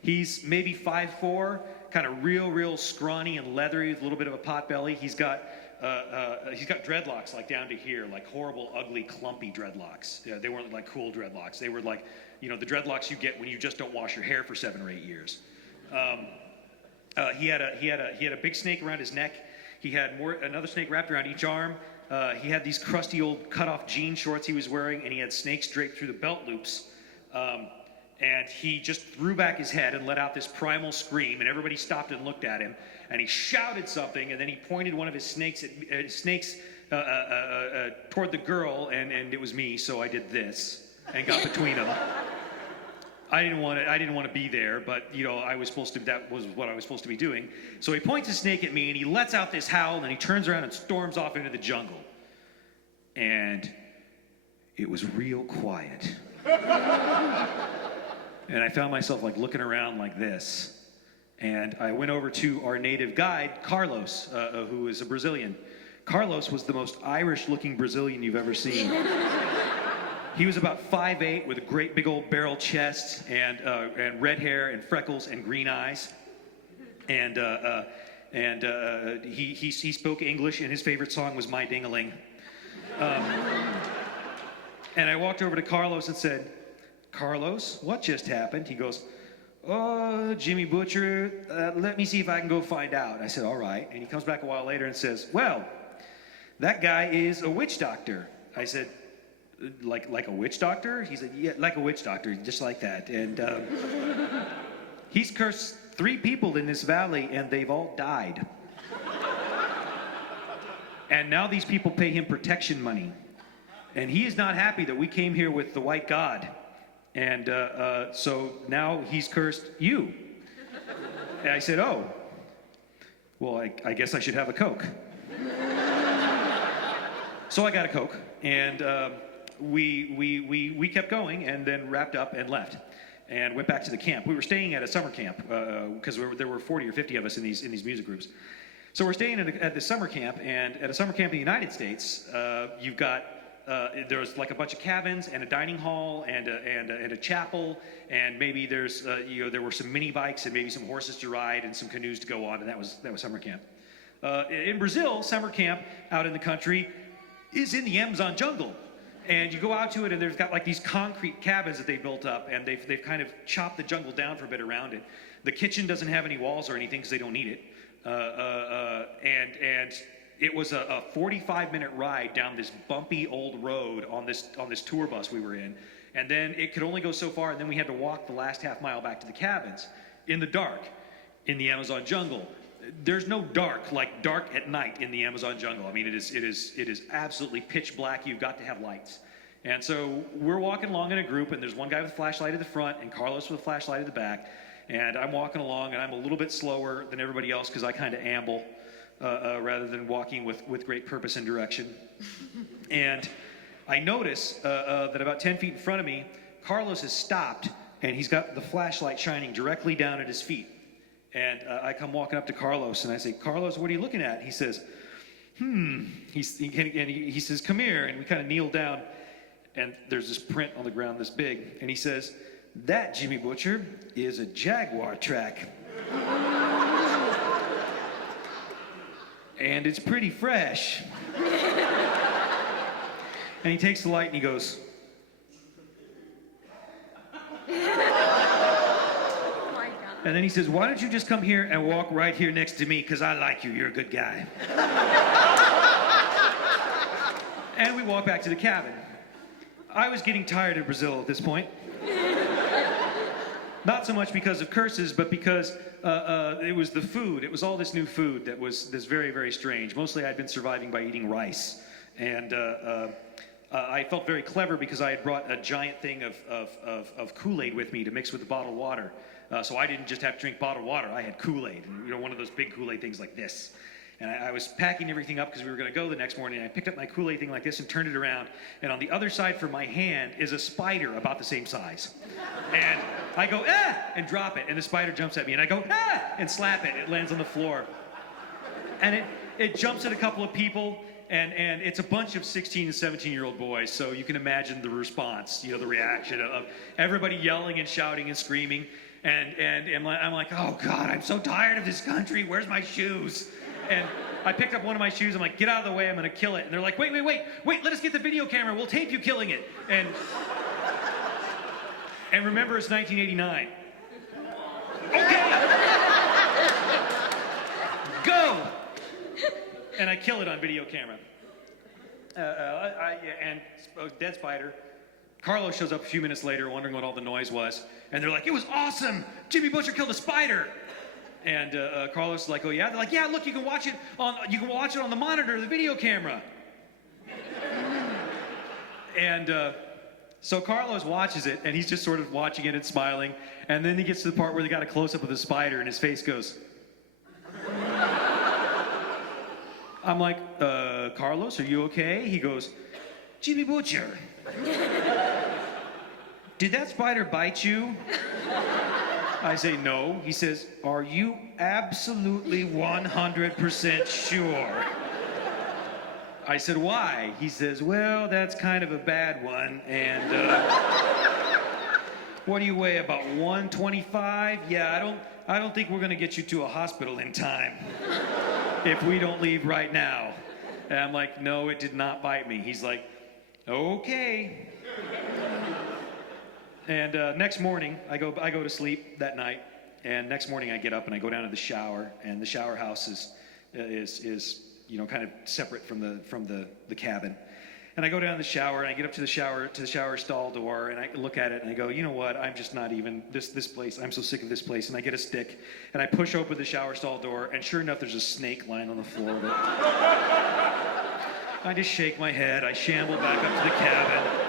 He's maybe 5'4", kind of real scrawny and leathery with a little bit of a pot belly. He's got dreadlocks like down to here, like horrible, ugly, clumpy dreadlocks. Yeah, they weren't like cool dreadlocks. They were like, the dreadlocks you get when you just don't wash your hair for 7 or 8 years. He had a big snake around his neck. He had another snake wrapped around each arm. He had these crusty old cut-off jean shorts he was wearing, and he had snakes draped through the belt loops. And he just threw back his head and let out this primal scream, and everybody stopped and looked at him. And he shouted something, and then he pointed one of his snakes toward the girl, and it was me, so I did this and got between them. I didn't want to be there, but that was what I was supposed to be doing. So he points his snake at me, and he lets out this howl, and he turns around and storms off into the jungle. And it was real quiet. And I found myself like looking around like this. And I went over to our native guide, Carlos, who is a Brazilian. Carlos was the most Irish-looking Brazilian you've ever seen. He was about 5'8", with a great big old barrel chest and red hair and freckles and green eyes. And he spoke English, and his favorite song was My Ding-a-Ling. And I walked over to Carlos and said, "Carlos, what just happened?" He goes, "Oh, Jimmy Butcher, let me see if I can go find out." I said, "All right." And he comes back a while later and says, "Well, that guy is a witch doctor." I said, like a witch doctor? He said, "Yeah, like a witch doctor, just like that." And he's cursed 3 people in this valley, and they've all died. And now these people pay him protection money. And he is not happy that we came here with the white god. And so now he's cursed you. And I said, "Oh, well, I guess I should have a Coke." So I got a Coke, and we kept going, and then wrapped up and left, and went back to the camp. We were staying at a summer camp because there were 40 or 50 of us in these music groups. So we're staying at the summer camp, and at a summer camp in the United States, you've got there's like a bunch of cabins and a dining hall and a chapel, and maybe there's there were some mini bikes and maybe some horses to ride and some canoes to go on, and that was summer camp. In Brazil, summer camp out in the country is in the Amazon jungle. And you go out to it, and there's got like these concrete cabins that they built up, and they've kind of chopped the jungle down for a bit around it. The kitchen doesn't have any walls or anything because they don't need it. And it was a 45-minute ride down this bumpy old road on this tour bus we were in. And then it could only go so far, and then we had to walk the last half mile back to the cabins in the dark in the Amazon jungle. There's no dark at night in the Amazon jungle. I mean, it is absolutely pitch black. You've got to have lights. And so we're walking along in a group, and there's one guy with a flashlight at the front and Carlos with a flashlight at the back. And I'm walking along, and I'm a little bit slower than everybody else because I kind of amble. rather than walking with great purpose and direction. And I notice that about 10 feet in front of me, Carlos has stopped, and he's got the flashlight shining directly down at his feet. And I come walking up to Carlos, and I say, Carlos, what are you looking at? He says, he says, come here. And we kind of kneel down, and there's this print on the ground this big. And he says, that, Jimmy Butcher, is a jaguar track. And it's pretty fresh. And he takes the light and he goes, and then he says, why don't you just come here and walk right here next to me, because I like you, you're a good guy. And we walk back to the cabin. I was getting tired of Brazil at this point. Not so much because of curses, but because it was the food. It was all this new food that was this very, very strange. Mostly I'd been surviving by eating rice. And I felt very clever because I had brought a giant thing of Kool-Aid with me to mix with the bottled water. So I didn't just have to drink bottled water. I had Kool-Aid, and, one of those big Kool-Aid things like this. And I was packing everything up because we were going to go the next morning. And I picked up my Kool-Aid thing like this and turned it around. And on the other side for my hand is a spider about the same size. And I go, ah, and drop it. And the spider jumps at me. And I go, ah, and slap it. It lands on the floor. And it jumps at a couple of people. And it's a bunch of 16 and 17-year-old boys. So you can imagine the response, the reaction of everybody yelling and shouting and screaming. And I'm like, oh, God, I'm so tired of this country. Where's my shoes? And I picked up one of my shoes. I'm like, get out of the way. I'm going to kill it. And they're like, wait. Let us get the video camera. We'll tape you killing it. And remember, it's 1989. Okay. Go. And I kill it on video camera. Dead spider. Carlos shows up a few minutes later wondering what all the noise was. And they're like, it was awesome. Jimmy Butcher killed a spider. And Carlos is like, oh yeah? They're like, yeah, look, you can watch it on the monitor, the video camera. And so Carlos watches it, and he's just sort of watching it and smiling. And then he gets to the part where they got a close-up of the spider, and his face goes. I'm like, Carlos, are you okay? He goes, Jimmy Butcher, did that spider bite you? I say, no. He says, are you absolutely 100% sure? I said, why? He says, well, that's kind of a bad one. And what do you weigh, about 125? Yeah, I don't think we're going to get you to a hospital in time if we don't leave right now. And I'm like, no, it did not bite me. He's like, okay. And next morning, I go to sleep that night, and next morning I get up and I go down to the shower, and the shower house is kind of separate from the cabin. And I go down to the shower, and I get up to the shower stall door, and I look at it, and I go, you know what? I'm just not even this place. I'm so sick of this place. And I get a stick, and I push open the shower stall door, and sure enough, there's a snake lying on the floor of it. I just shake my head. I shamble back up to the cabin.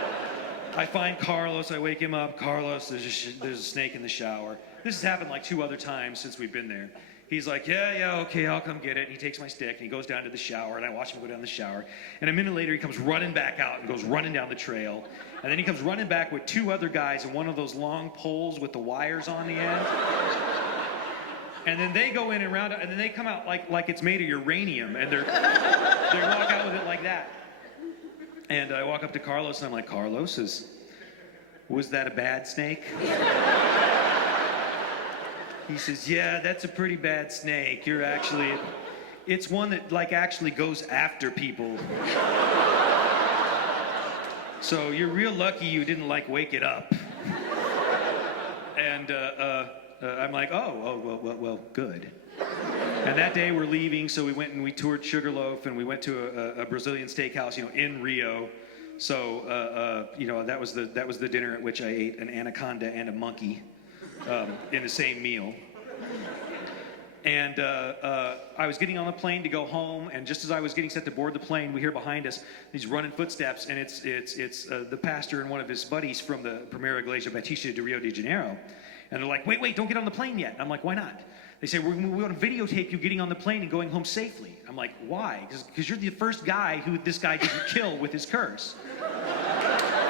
I find Carlos. I wake him up. Carlos, there's a snake in the shower. This has happened like 2 other times since we've been there. He's like, yeah, okay, I'll come get it. And he takes my stick, and he goes down to the shower, and I watch him go down the shower. And a minute later, he comes running back out and goes running down the trail. And then he comes running back with 2 other guys and one of those long poles with the wires on the end. And then they go in and round, and then they come out like it's made of uranium, and they walk out with it like that. And I walk up to Carlos, and I'm like, Carlos, was that a bad snake? He says, yeah, that's a pretty bad snake. It's one that actually goes after people. So you're real lucky you didn't wake it up. And I'm like, well, good. And that day we're leaving, so we went and we toured Sugarloaf, and we went to a Brazilian steakhouse, in Rio. So, that was the dinner at which I ate an anaconda and a monkey in the same meal. And I was getting on the plane to go home, and just as I was getting set to board the plane, we hear behind us these running footsteps, and it's the pastor and one of his buddies from the Primeira Igreja Batista de Rio de Janeiro. And they're like, wait, don't get on the plane yet. I'm like, why not? They say, we want to videotape you getting on the plane and going home safely. I'm like, why? Because you're the first guy who this guy didn't kill with his curse.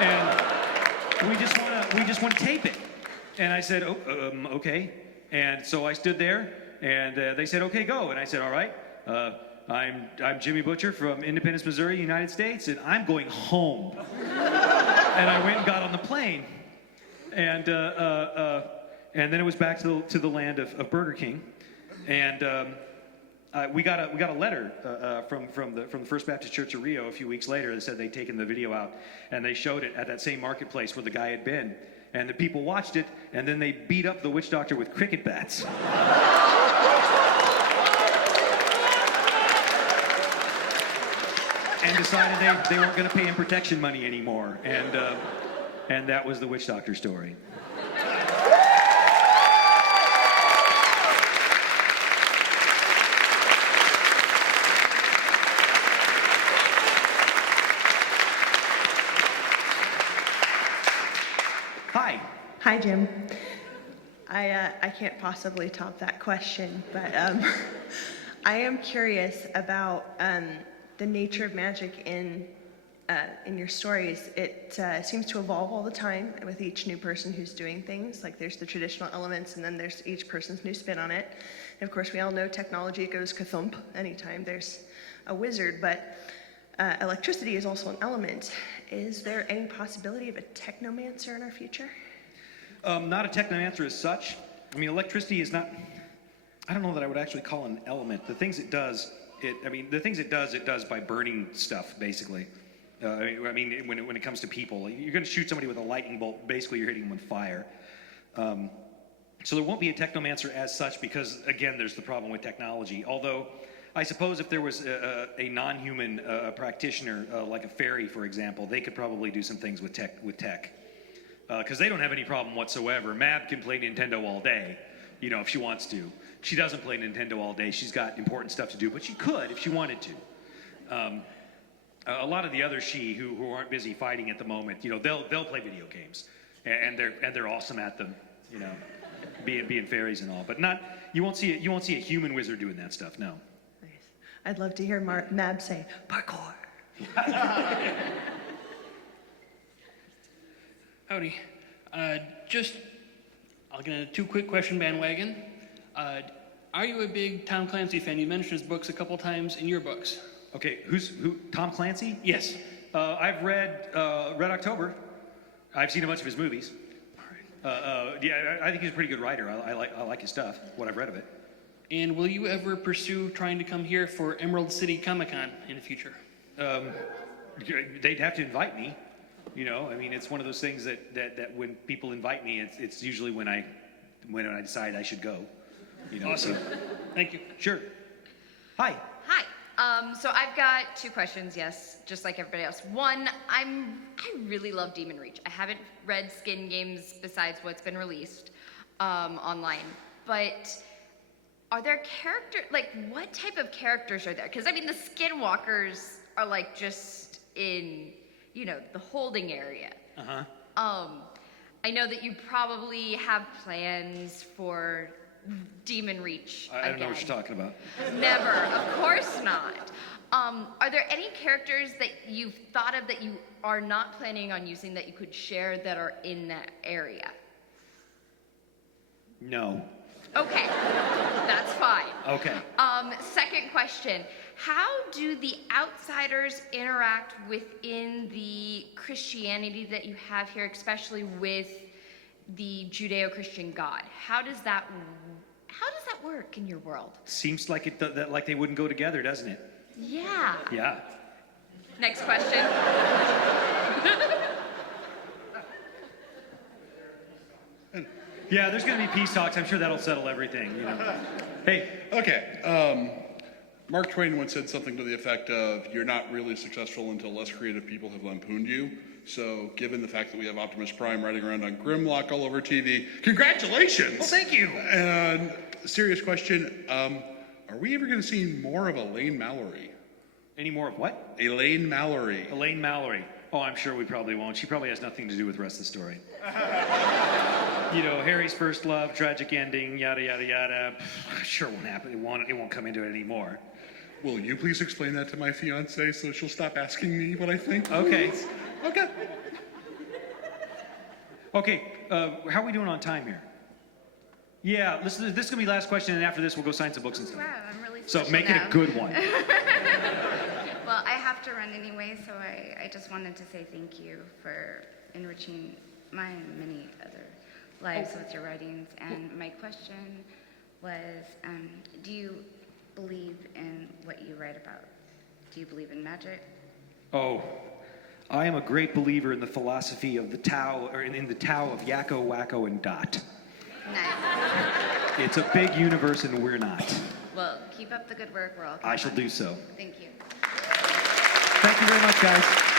And we just want to tape it. And I said, okay. And so I stood there, and they said, okay, go. And I said, all right. I'm Jimmy Butcher from Independence, Missouri, United States, and I'm going home. And I went and got on the plane. And then it was back to the land of Burger King, and we got a letter from the First Baptist Church of Rio a few weeks later that said they'd taken the video out, and they showed it at that same marketplace where the guy had been, and the people watched it, and then they beat up the witch doctor with cricket bats. And decided they weren't going to pay him protection money anymore, and that was the witch doctor story. Hi, Jim. I can't possibly top that question, but I am curious about the nature of magic in your stories. It seems to evolve all the time with each new person who's doing things. Like there's the traditional elements, and then there's each person's new spin on it. And of course, we all know technology goes kathump anytime there's a wizard, but electricity is also an element. Is there any possibility of a technomancer in our future? Not a technomancer as such. I mean, electricity is not, I don't know that I would actually call it an element. The things it does, it does by burning stuff, basically. I mean, when it comes to people, you're going to shoot somebody with a lightning bolt, basically you're hitting them with fire. So there won't be a technomancer as such because, again, there's the problem with technology. Although, I suppose if there was a non-human practitioner, like a fairy, for example, they could probably do some things with tech. Because they don't have any problem whatsoever. Mab can play Nintendo all day, if she wants to. She doesn't play Nintendo all day. She's got important stuff to do, but she could if she wanted to. A lot of the others who aren't busy fighting at the moment, they'll play video games, and they're awesome at them, being fairies and all. But you won't see a human wizard doing that stuff. No. Nice. I'd love to hear Mab say parkour. Howdy. I'll get a two quick question bandwagon. Are you a big Tom Clancy fan? You mentioned his books a couple times in your books. Okay, who? Tom Clancy? Yes. I've read Red October. I've seen a bunch of his movies. Yeah, I think he's a pretty good writer. I like his stuff. What I've read of it. And will you ever pursue trying to come here for Emerald City Comic-Con in the future? They'd have to invite me. I mean, it's one of those things that when people invite me, it's usually when I decide I should go. Awesome. So. Thank you. Sure. Hi. So I've got two questions, yes, just like everybody else. One, I really love Demonreach. I haven't read Skin Games besides what's been released online, but are there what type of characters are there? Because, I mean, the Skinwalkers are, just in, the holding area. Uh-huh. I know that you probably have plans for Demonreach again. I don't know what you're talking about. Never, of course not. Are there any characters that you've thought of that you are not planning on using that you could share that are in that area? No. Okay, that's fine. Okay. Second question. How do the outsiders interact within the Christianity that you have here, especially with the Judeo-Christian God? How does that work in your world? Seems like like they wouldn't go together, doesn't it? Yeah. Yeah. Next question. Yeah, there's going to be peace talks. I'm sure that'll settle everything. Hey. Okay. Mark Twain once said something to the effect of, "You're not really successful until less creative people have lampooned you." So, given the fact that we have Optimus Prime riding around on Grimlock all over TV, congratulations! Well, thank you. And serious question: are we ever going to see more of Elaine Mallory? Any more of what? Elaine Mallory. Elaine Mallory. Oh, I'm sure we probably won't. She probably has nothing to do with the rest of the story. you know, Harry's first love, tragic ending, yada, yada, yada. Sure won't happen. It won't come into it anymore. Will you please explain that to my fiance so she'll stop asking me what I think? Okay. please? Okay. Okay, how are we doing on time here? Yeah, this is going to be the last question, and after this, we'll go sign some books and stuff. Wow, I'm really So special make it now. a good one. Well, I have to run anyway, so I just wanted to say thank you for enriching my and many other lives with your writings. And my question was, do you believe in what you write about? Do you believe in magic? Oh, I am a great believer in the philosophy of the Tao, or in the Tao of Yakko, Wacko, and Dot. Nice. It's a big universe, and we're not. Well, keep up the good work. We're all I shall do so. Thank you. Thank you very much, guys.